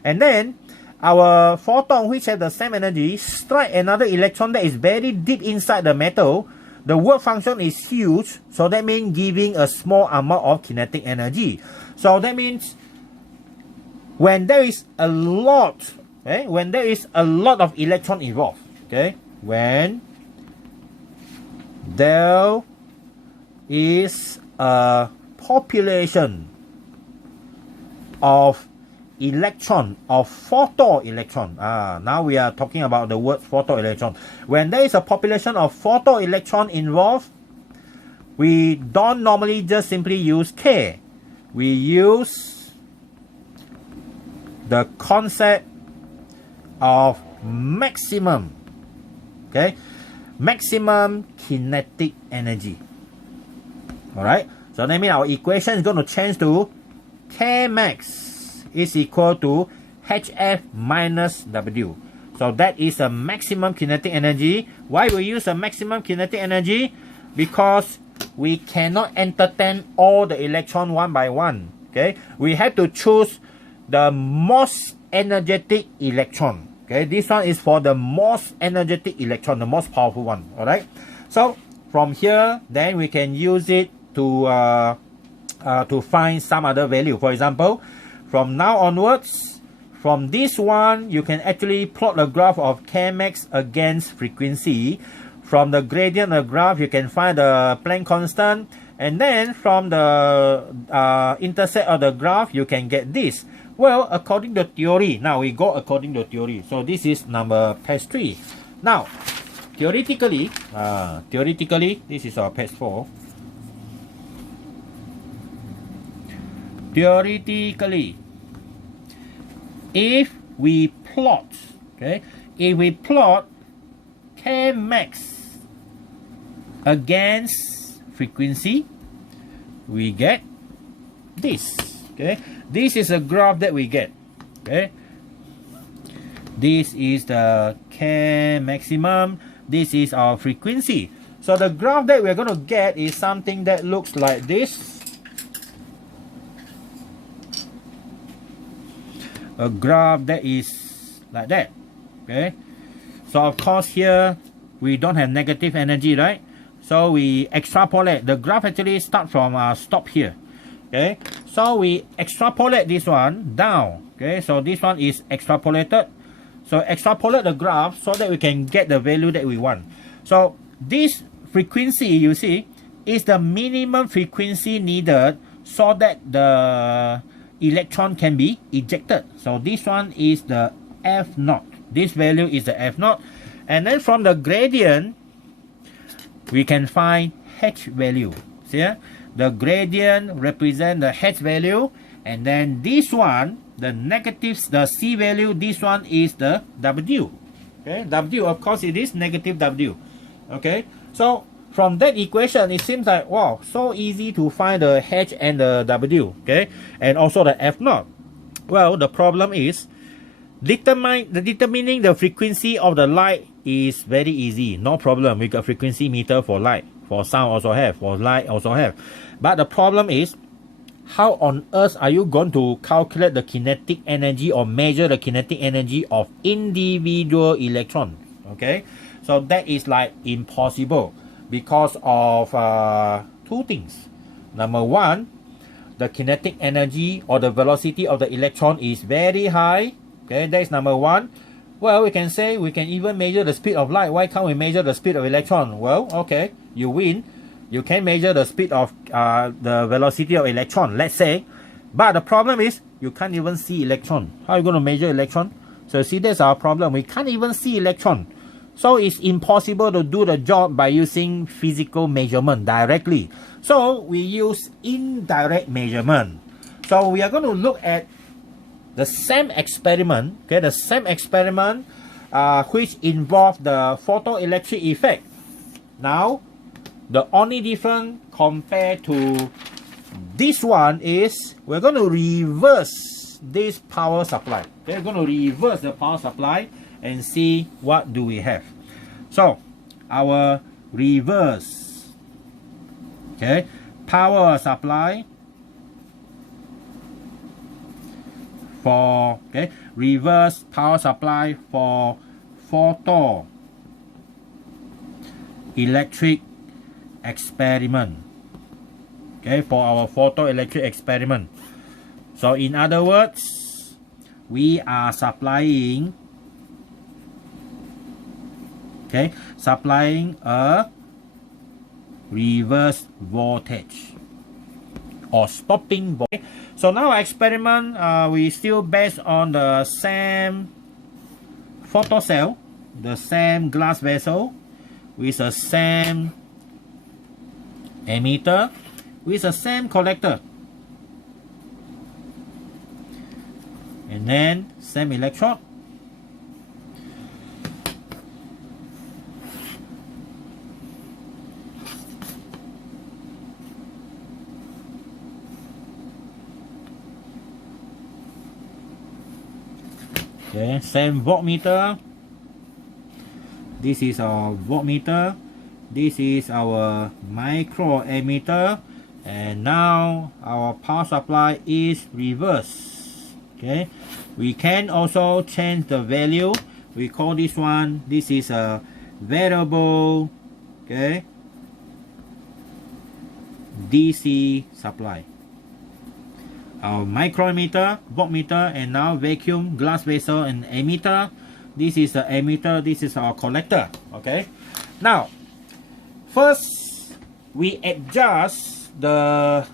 And then our photon, which have the same energy, strike another electron that is very deep inside the metal, the work function is huge, so that means giving a small amount of kinetic energy. So that means when there is a lot, okay, when there is a lot of electron involved, okay, when there is a population of electron, of photoelectron. Now we are talking about the word photoelectron. When there is a population of photoelectron involved, we don't normally just simply use K. We use the concept of maximum, okay, maximum kinetic energy. All right, so that means our equation is going to change to K max is equal to HF minus W. So that is a maximum kinetic energy. Why we use a maximum kinetic energy? Because we cannot entertain all the electron one by one. Okay, we have to choose the most energetic electron. Okay, this one is for the most energetic electron, the most powerful one. All right, so from here then we can use it to find some other value. For example, from now onwards, from this one you can actually plot a graph of K max against frequency. From the gradient of the graph you can find the Planck constant, and then from the intercept of the graph you can get this. Well, according to theory, now we go according to theory. So this is number page 3. Now, theoretically, this is our page 4. Theoretically, if we plot, okay, if we plot K max against frequency, we get this. Okay, this is a graph that we get. Okay, this is the K maximum, this is our frequency. So the graph that we're going to get is something that looks like this. A graph that is like that. Okay, so of course here we don't have negative energy, right? So we extrapolate. The graph actually start from stop here. Okay, so we extrapolate this one down. Okay, so this one is extrapolated. So extrapolate the graph so that we can get the value that we want. So this frequency, you see, is the minimum frequency needed so that the electron can be ejected. So this one is the F naught. This value is the F naught. And then from the gradient, we can find H value. See here? The gradient represent the H value, and then this one, the negatives, the C value, this one is the W. Okay, W, of course it is negative W. Okay, so from that equation it seems like, wow, so easy to find the H and the W. Okay, and also the F naught. Well, the problem is determining the frequency of the light is very easy. No problem. We got frequency meter for light. For sound also have, for light also have. But the problem is, how on earth are you going to calculate the kinetic energy or measure the kinetic energy of individual electrons? Okay, so that is like impossible because of two things. Number one, the kinetic energy or the velocity of the electron is very high. Okay, that is number one. Well, we can say we can even measure the speed of light. Why can't we measure the speed of electron? Well, okay, you win. You can measure the speed of the velocity of electron, let's say. But the problem is, you can't even see electron. How are you going to measure electron? So see, that's our problem. We can't even see electron. So it's impossible to do the job by using physical measurement directly. So we use indirect measurement. So we are going to look at the same experiment, okay, the same experiment which involves the photoelectric effect. Now, the only difference compared to this one is we're going to reverse this power supply. Okay, we're going to reverse the power supply and see what do we have. So, our reverse, okay, power supply for, okay, reverse power supply for photoelectric experiment. Okay, for our photoelectric experiment. So in other words, we are supplying, okay, supplying a reverse voltage or stopping voltage. So now our experiment, we still based on the same photocell, the same glass vessel with the same emitter with the same collector, and then same electrode. Okay, same voltmeter. This is our voltmeter. This is our micro emitter, and now our power supply is reversed. Okay, we can also change the value. We call this one, this is a variable, okay, DC supply. Our micrometer, voltmeter, and now vacuum, glass vessel, and emitter. This is the emitter, this is our collector. Okay, now first we adjust the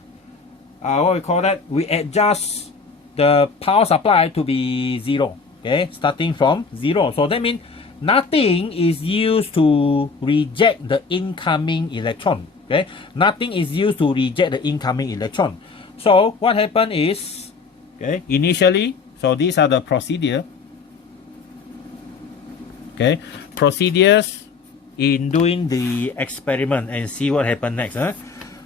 what we call that, we adjust the power supply to be 0. Okay, starting from 0. So that means nothing is used to reject the incoming electron. Okay, nothing is used to reject the incoming electron. So what happened is, okay, initially, so these are the procedure. Okay, procedures in doing the experiment, and see what happened next.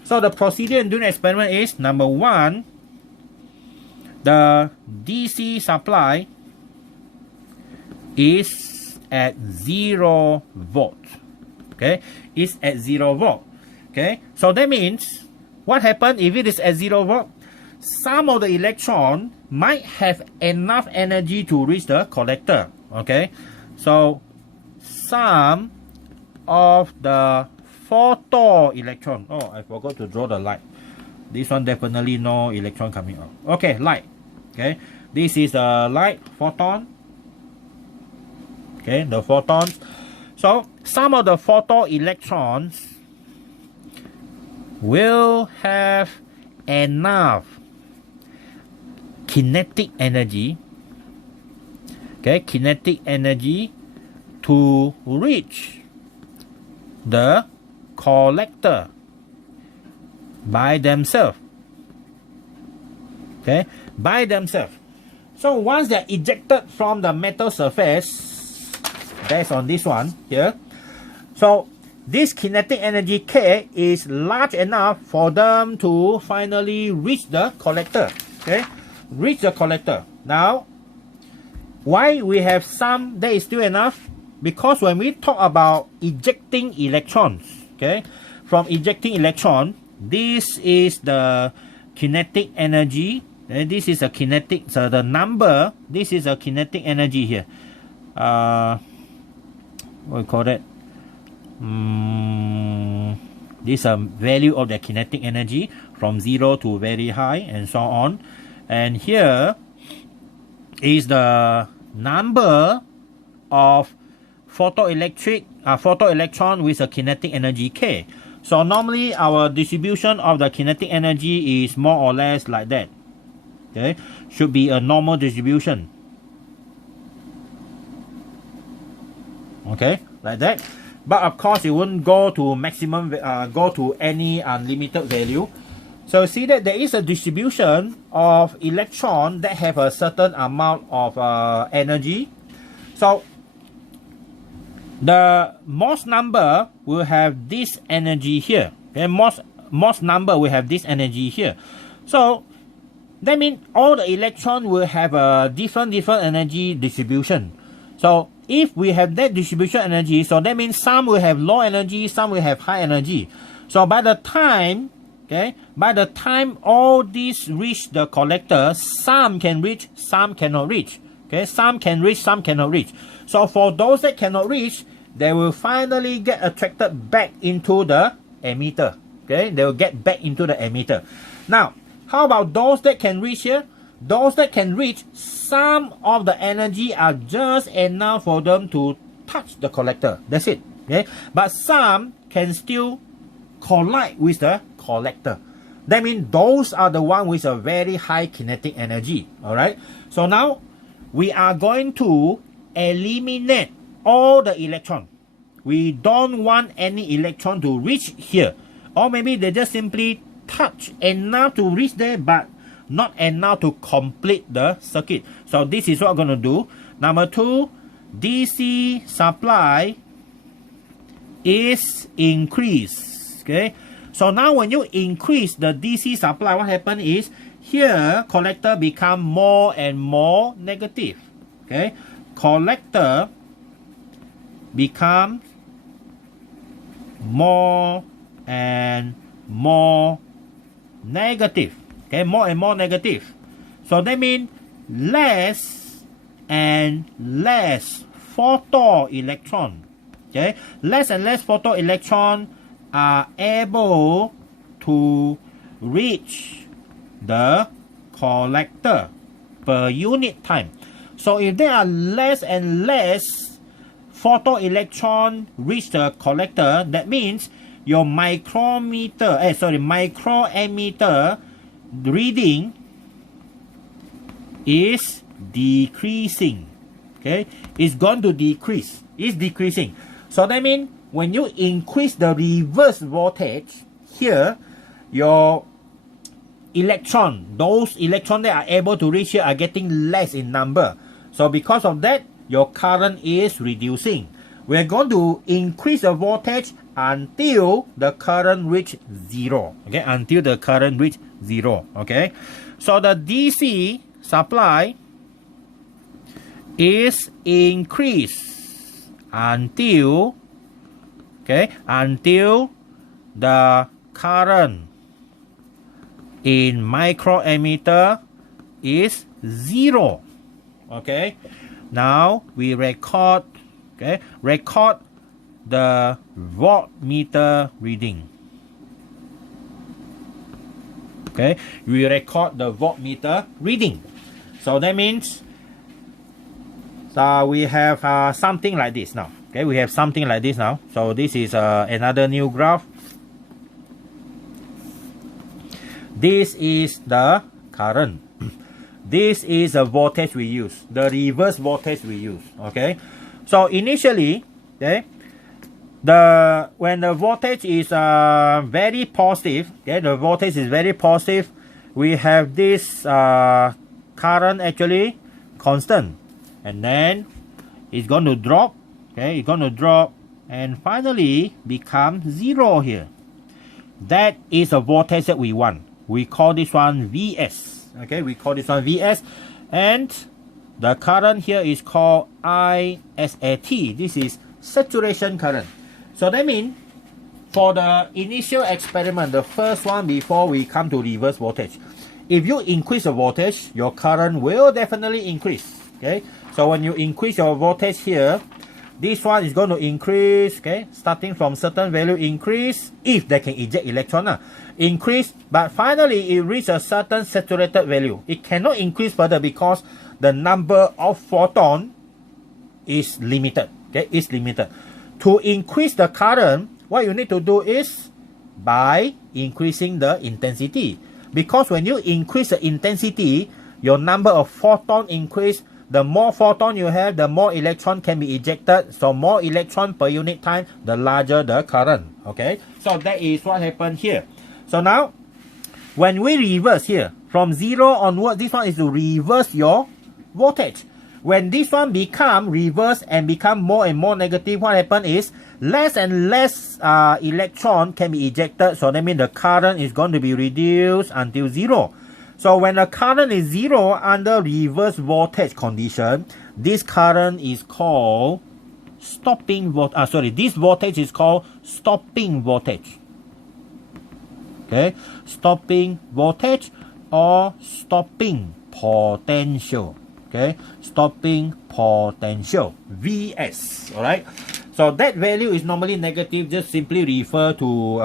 So the procedure in doing the experiment is, number one, the DC supply is at 0 volt. Okay, it's at 0 volt. Okay, so that means what happened if it is at 0 volt? Some of the electron might have enough energy to reach the collector. Okay, so some of the photoelectron, oh, I forgot to draw the light. This one definitely no electron coming out. Okay, light. Okay, this is the light, photon. Okay, the photons. So some of the photoelectrons will have enough kinetic energy, okay, kinetic energy to reach the collector by themselves. Okay, by themselves. So once they're ejected from the metal surface, based on this one here, so this kinetic energy K is large enough for them to finally reach the collector. Okay, reach the collector. Now, why we have some that is still enough? Because when we talk about ejecting electrons, okay, from ejecting electron, this is the kinetic energy. This is a kinetic, so the number, this is a kinetic energy here. What do you call that? This is a value of the kinetic energy from 0 to very high and so on. And here is the number of photoelectron with a kinetic energy K. So normally our distribution of the kinetic energy is more or less like that. Okay, should be a normal distribution. Okay, like that. But of course it won't go to maximum, go to any unlimited value. So see that there is a distribution of electron that have a certain amount of energy. So the most number will have this energy here. Okay, most number will have this energy here. So that means all the electron will have a different energy distribution. So if we have that distribution energy, so that means some will have low energy, some will have high energy. So by the time, okay, by the time all these reach the collector, some can reach, some cannot reach. Okay, some can reach, some cannot reach. So for those that cannot reach, they will finally get attracted back into the emitter. Okay, they will get back into the emitter. Now, how about those that can reach here? Those that can reach, some of the energy are just enough for them to touch the collector. That's it. Okay, but some can still collide with the collector. That means those are the ones with a very high kinetic energy. Alright, so now we are going to eliminate all the electron. We don't want any electron to reach here, or maybe they just simply touch enough to reach there but not enough to complete the circuit. So this is what we're going to do. Number 2, DC supply is increased. Okay, so now when you increase the DC supply, what happens is here collector become more and more negative. Okay, collector becomes more and more negative. Okay, more and more negative. So that means less and less photoelectron. Okay, less and less photoelectron are able to reach the collector per unit time. So if there are less and less photoelectron reach the collector, that means your micrometer microammeter reading is decreasing. Okay, it's going to decrease. It's decreasing. So that means when you increase the reverse voltage here, your electron, those electrons that are able to reach here are getting less in number. So because of that, your current is reducing. We're going to increase the voltage until the current reach 0. Okay, until the current reach 0. Okay, so the DC supply is increased until, okay, until the current in microammeter is 0. Okay, now we record, okay, record the voltmeter reading. Okay, we record the voltmeter reading. So that means we have something like this now. Okay, we have something like this now. So this is another new graph. This is the current. This is the voltage we use, the reverse voltage we use. Okay, so initially, okay, when the voltage is very positive, okay, the voltage is very positive, we have this current actually constant, and then it's going to drop. Okay, it's going to drop and finally become 0 here. That is a voltage that we want. We call this one Vs. Okay, we call this one Vs, and the current here is called ISAT. This is saturation current. So that means for the initial experiment, the first one before we come to reverse voltage, if you increase the voltage, your current will definitely increase. Okay, so when you increase your voltage here, this one is going to increase, okay, starting from certain value increase, if they can eject electron, increase, but finally it reaches a certain saturated value. It cannot increase further because the number of photon is limited, okay, is limited. To increase the current, what you need to do is by increasing the intensity, because when you increase the intensity, your number of photon increase. The more photon you have, the more electron can be ejected. So more electron per unit time, the larger the current. Okay, so that is what happened here. So now, when we reverse here, from 0 onward, this one is to reverse your voltage. When this one become reverse and become more and more negative, what happens is less and less electron can be ejected. So that means the current is going to be reduced until 0. So when the current is 0 under reverse voltage condition, this current is called stopping voltage. This voltage is called stopping voltage. Okay, stopping voltage or stopping potential. Okay, stopping potential, Vs. All right. So that value is normally negative. Just simply refer to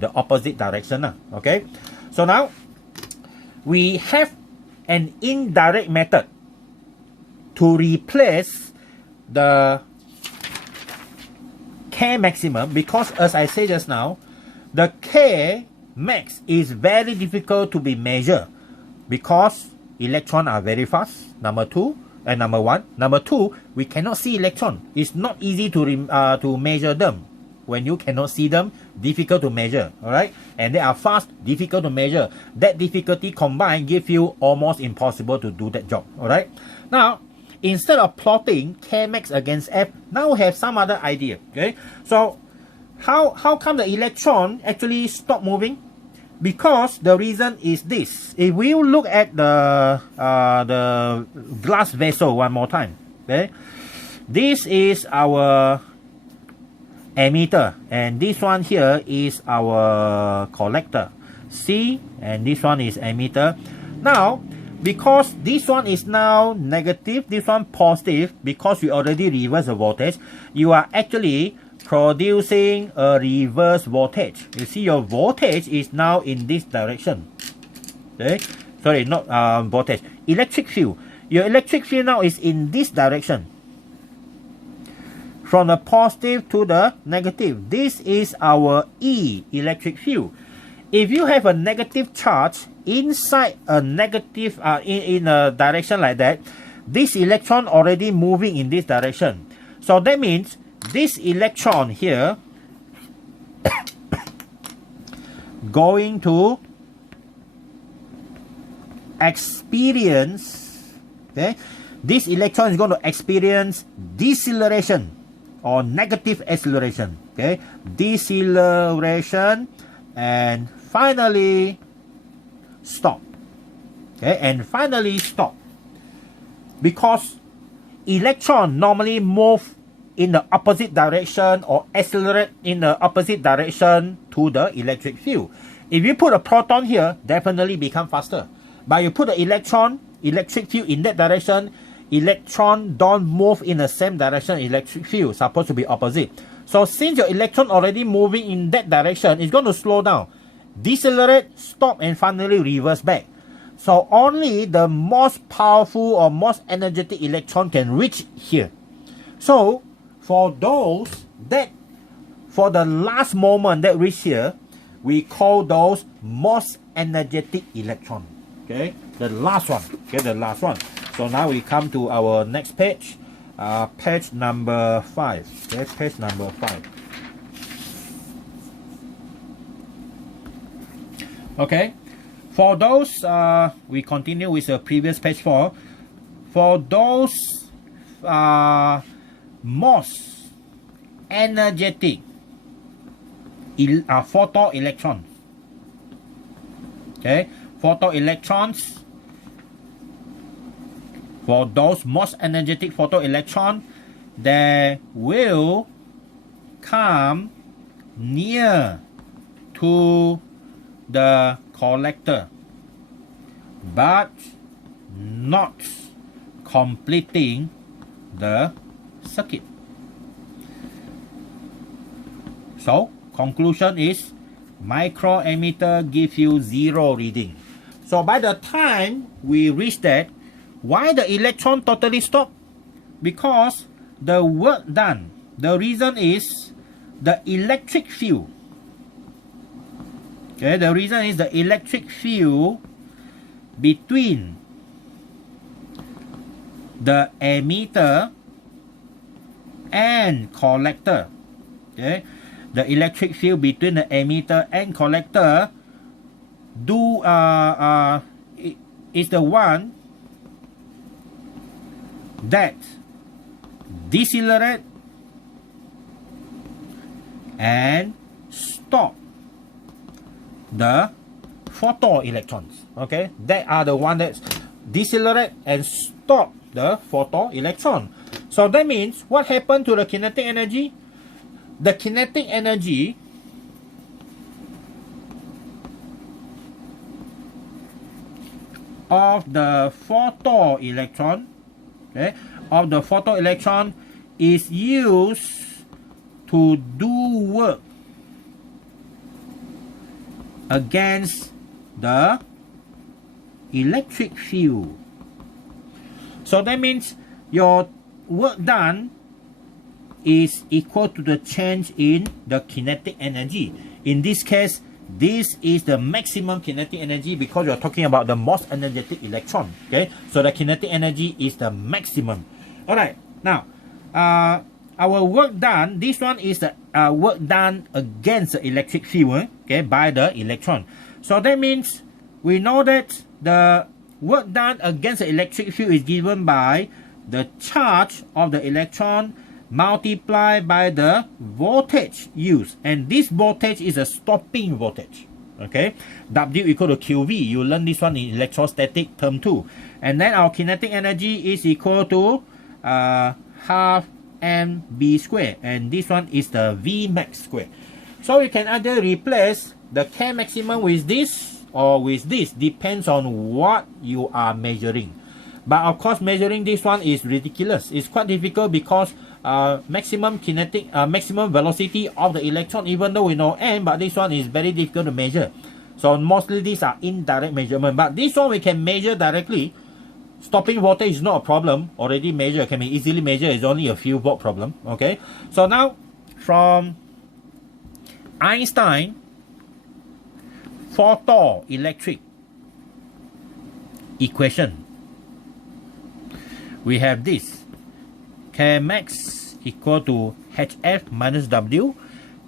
the opposite direction. Okay. So now, we have an indirect method to replace the K maximum, because as I said just now, the K max is very difficult to be measured because electrons are very fast, number one. Number two, we cannot see electron. It's not easy to measure them. When you cannot see them, difficult to measure, all right? And they are fast, difficult to measure. That difficulty combined give you almost impossible to do that job, all right? Now, instead of plotting K max against F, now we have some other idea, okay? So, how come the electron actually stop moving? Because the reason is this. If we look at the glass vessel one more time, okay? This is our emitter, and this one here is our collector, C, and this one is emitter. Now, because this one is now negative, this one positive, because we already reverse the voltage, you are actually producing a reverse voltage. You see, your voltage is now in this direction. Okay, sorry, not voltage, electric field. Your electric field now is in this direction, from the positive to the negative. This is our E, electric field. If you have a negative charge inside a negative in a direction like that, this electron already moving in this direction. So that means this electron here going to experience, okay, this electron is going to experience deceleration or negative acceleration, okay, deceleration, and finally stop, okay, and finally stop, because electron normally move in the opposite direction or accelerate in the opposite direction to the electric field. If you put a proton here, definitely become faster, but you put the electric field in that direction, electron don't move in the same direction. Electric field supposed to be opposite. So since your electron already moving in that direction, it's going to slow down, decelerate, stop, and finally reverse back. So only the most powerful or most energetic electron can reach here. So for those that, for the last moment that reach here, we call those most energetic electron. Okay, the last one. Okay, the last one. So now we come to our next page, page number 5. Okay, page number 5. Okay, for those, we continue with the previous page 4. For those most energetic photoelectrons, okay, photoelectrons, for those most energetic photoelectron, they will come near to the collector but not completing the circuit. So conclusion is microammeter gives you 0 reading. So by the time we reach that, why the electron totally stop? Because the work done. The reason is the electric field. Okay, the reason is the electric field between the emitter and collector. Okay, the electric field between the emitter and collector is the one that decelerate and stop the photoelectrons. Okay, that are the one that decelerate and stop the photoelectron. So that means what happened to the kinetic energy? The kinetic energy of the photoelectron, okay, of the photoelectron is used to do work against the electric field. So that means your work done is equal to the change in the kinetic energy. In this case, this is the maximum kinetic energy because you're talking about the most energetic electron. Okay, so the kinetic energy is the maximum. All right, now our work done, this one is the work done against the electric field, okay, by the electron. So that means we know that the work done against the electric field is given by the charge of the electron multiplied by the voltage used, and this voltage is a stopping voltage. Okay, W equal to QV. You learn this one in electrostatic term 2. And then our kinetic energy is equal to half mb squared, and this one is the V max squared. So you can either replace the K maximum with this or with this, depends on what you are measuring. But of course, measuring this one is ridiculous. It's quite difficult because maximum kinetic, maximum velocity of the electron, even though we know m, but this one is very difficult to measure. So mostly these are indirect measurement, but this one we can measure directly. Stopping voltage is not a problem, already measured, can be easily measured, it's only a few volt problem. Okay, so now from Einstein photoelectric equation, we have this K max equal to HF minus W.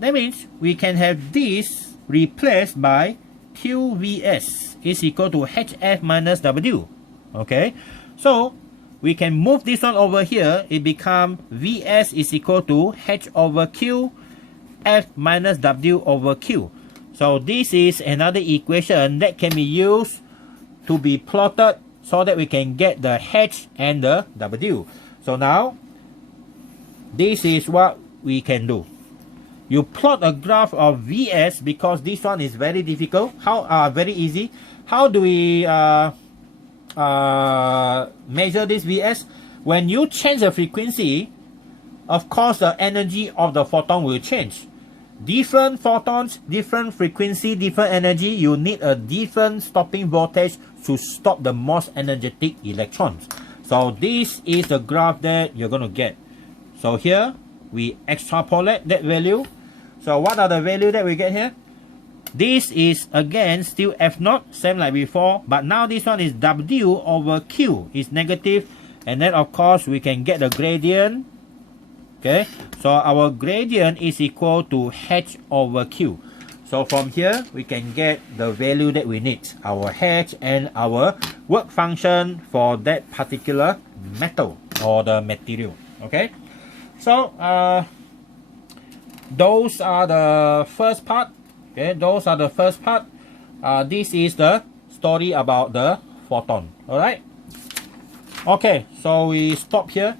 That means we can have this replaced by QVS is equal to HF minus W. Okay, so we can move this one over here. It becomes Vs is equal to H over Q F minus W over Q. So this is another equation that can be used to be plotted so that we can get the H and the W. So now this is what we can do. You plot a graph of Vs because this one is very difficult. How very easy. How do we measure this Vs? When you change the frequency, of course the energy of the photon will change. Different photons, different frequency, different energy, you need a different stopping voltage to stop the most energetic electrons. So this is the graph that you're going to get. So here we extrapolate that value. So what are the value that we get here? This is again still F0, same like before, but now this one is W over Q is negative, and then of course we can get the gradient. Okay, so our gradient is equal to H over Q. So from here we can get the value that we need, our H and our work function for that particular metal or the material. Okay, so those are the first part. Okay, those are the first part. This is the story about the photon. All right. Okay, so we stop here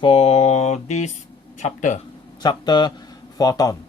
for this chapter photon.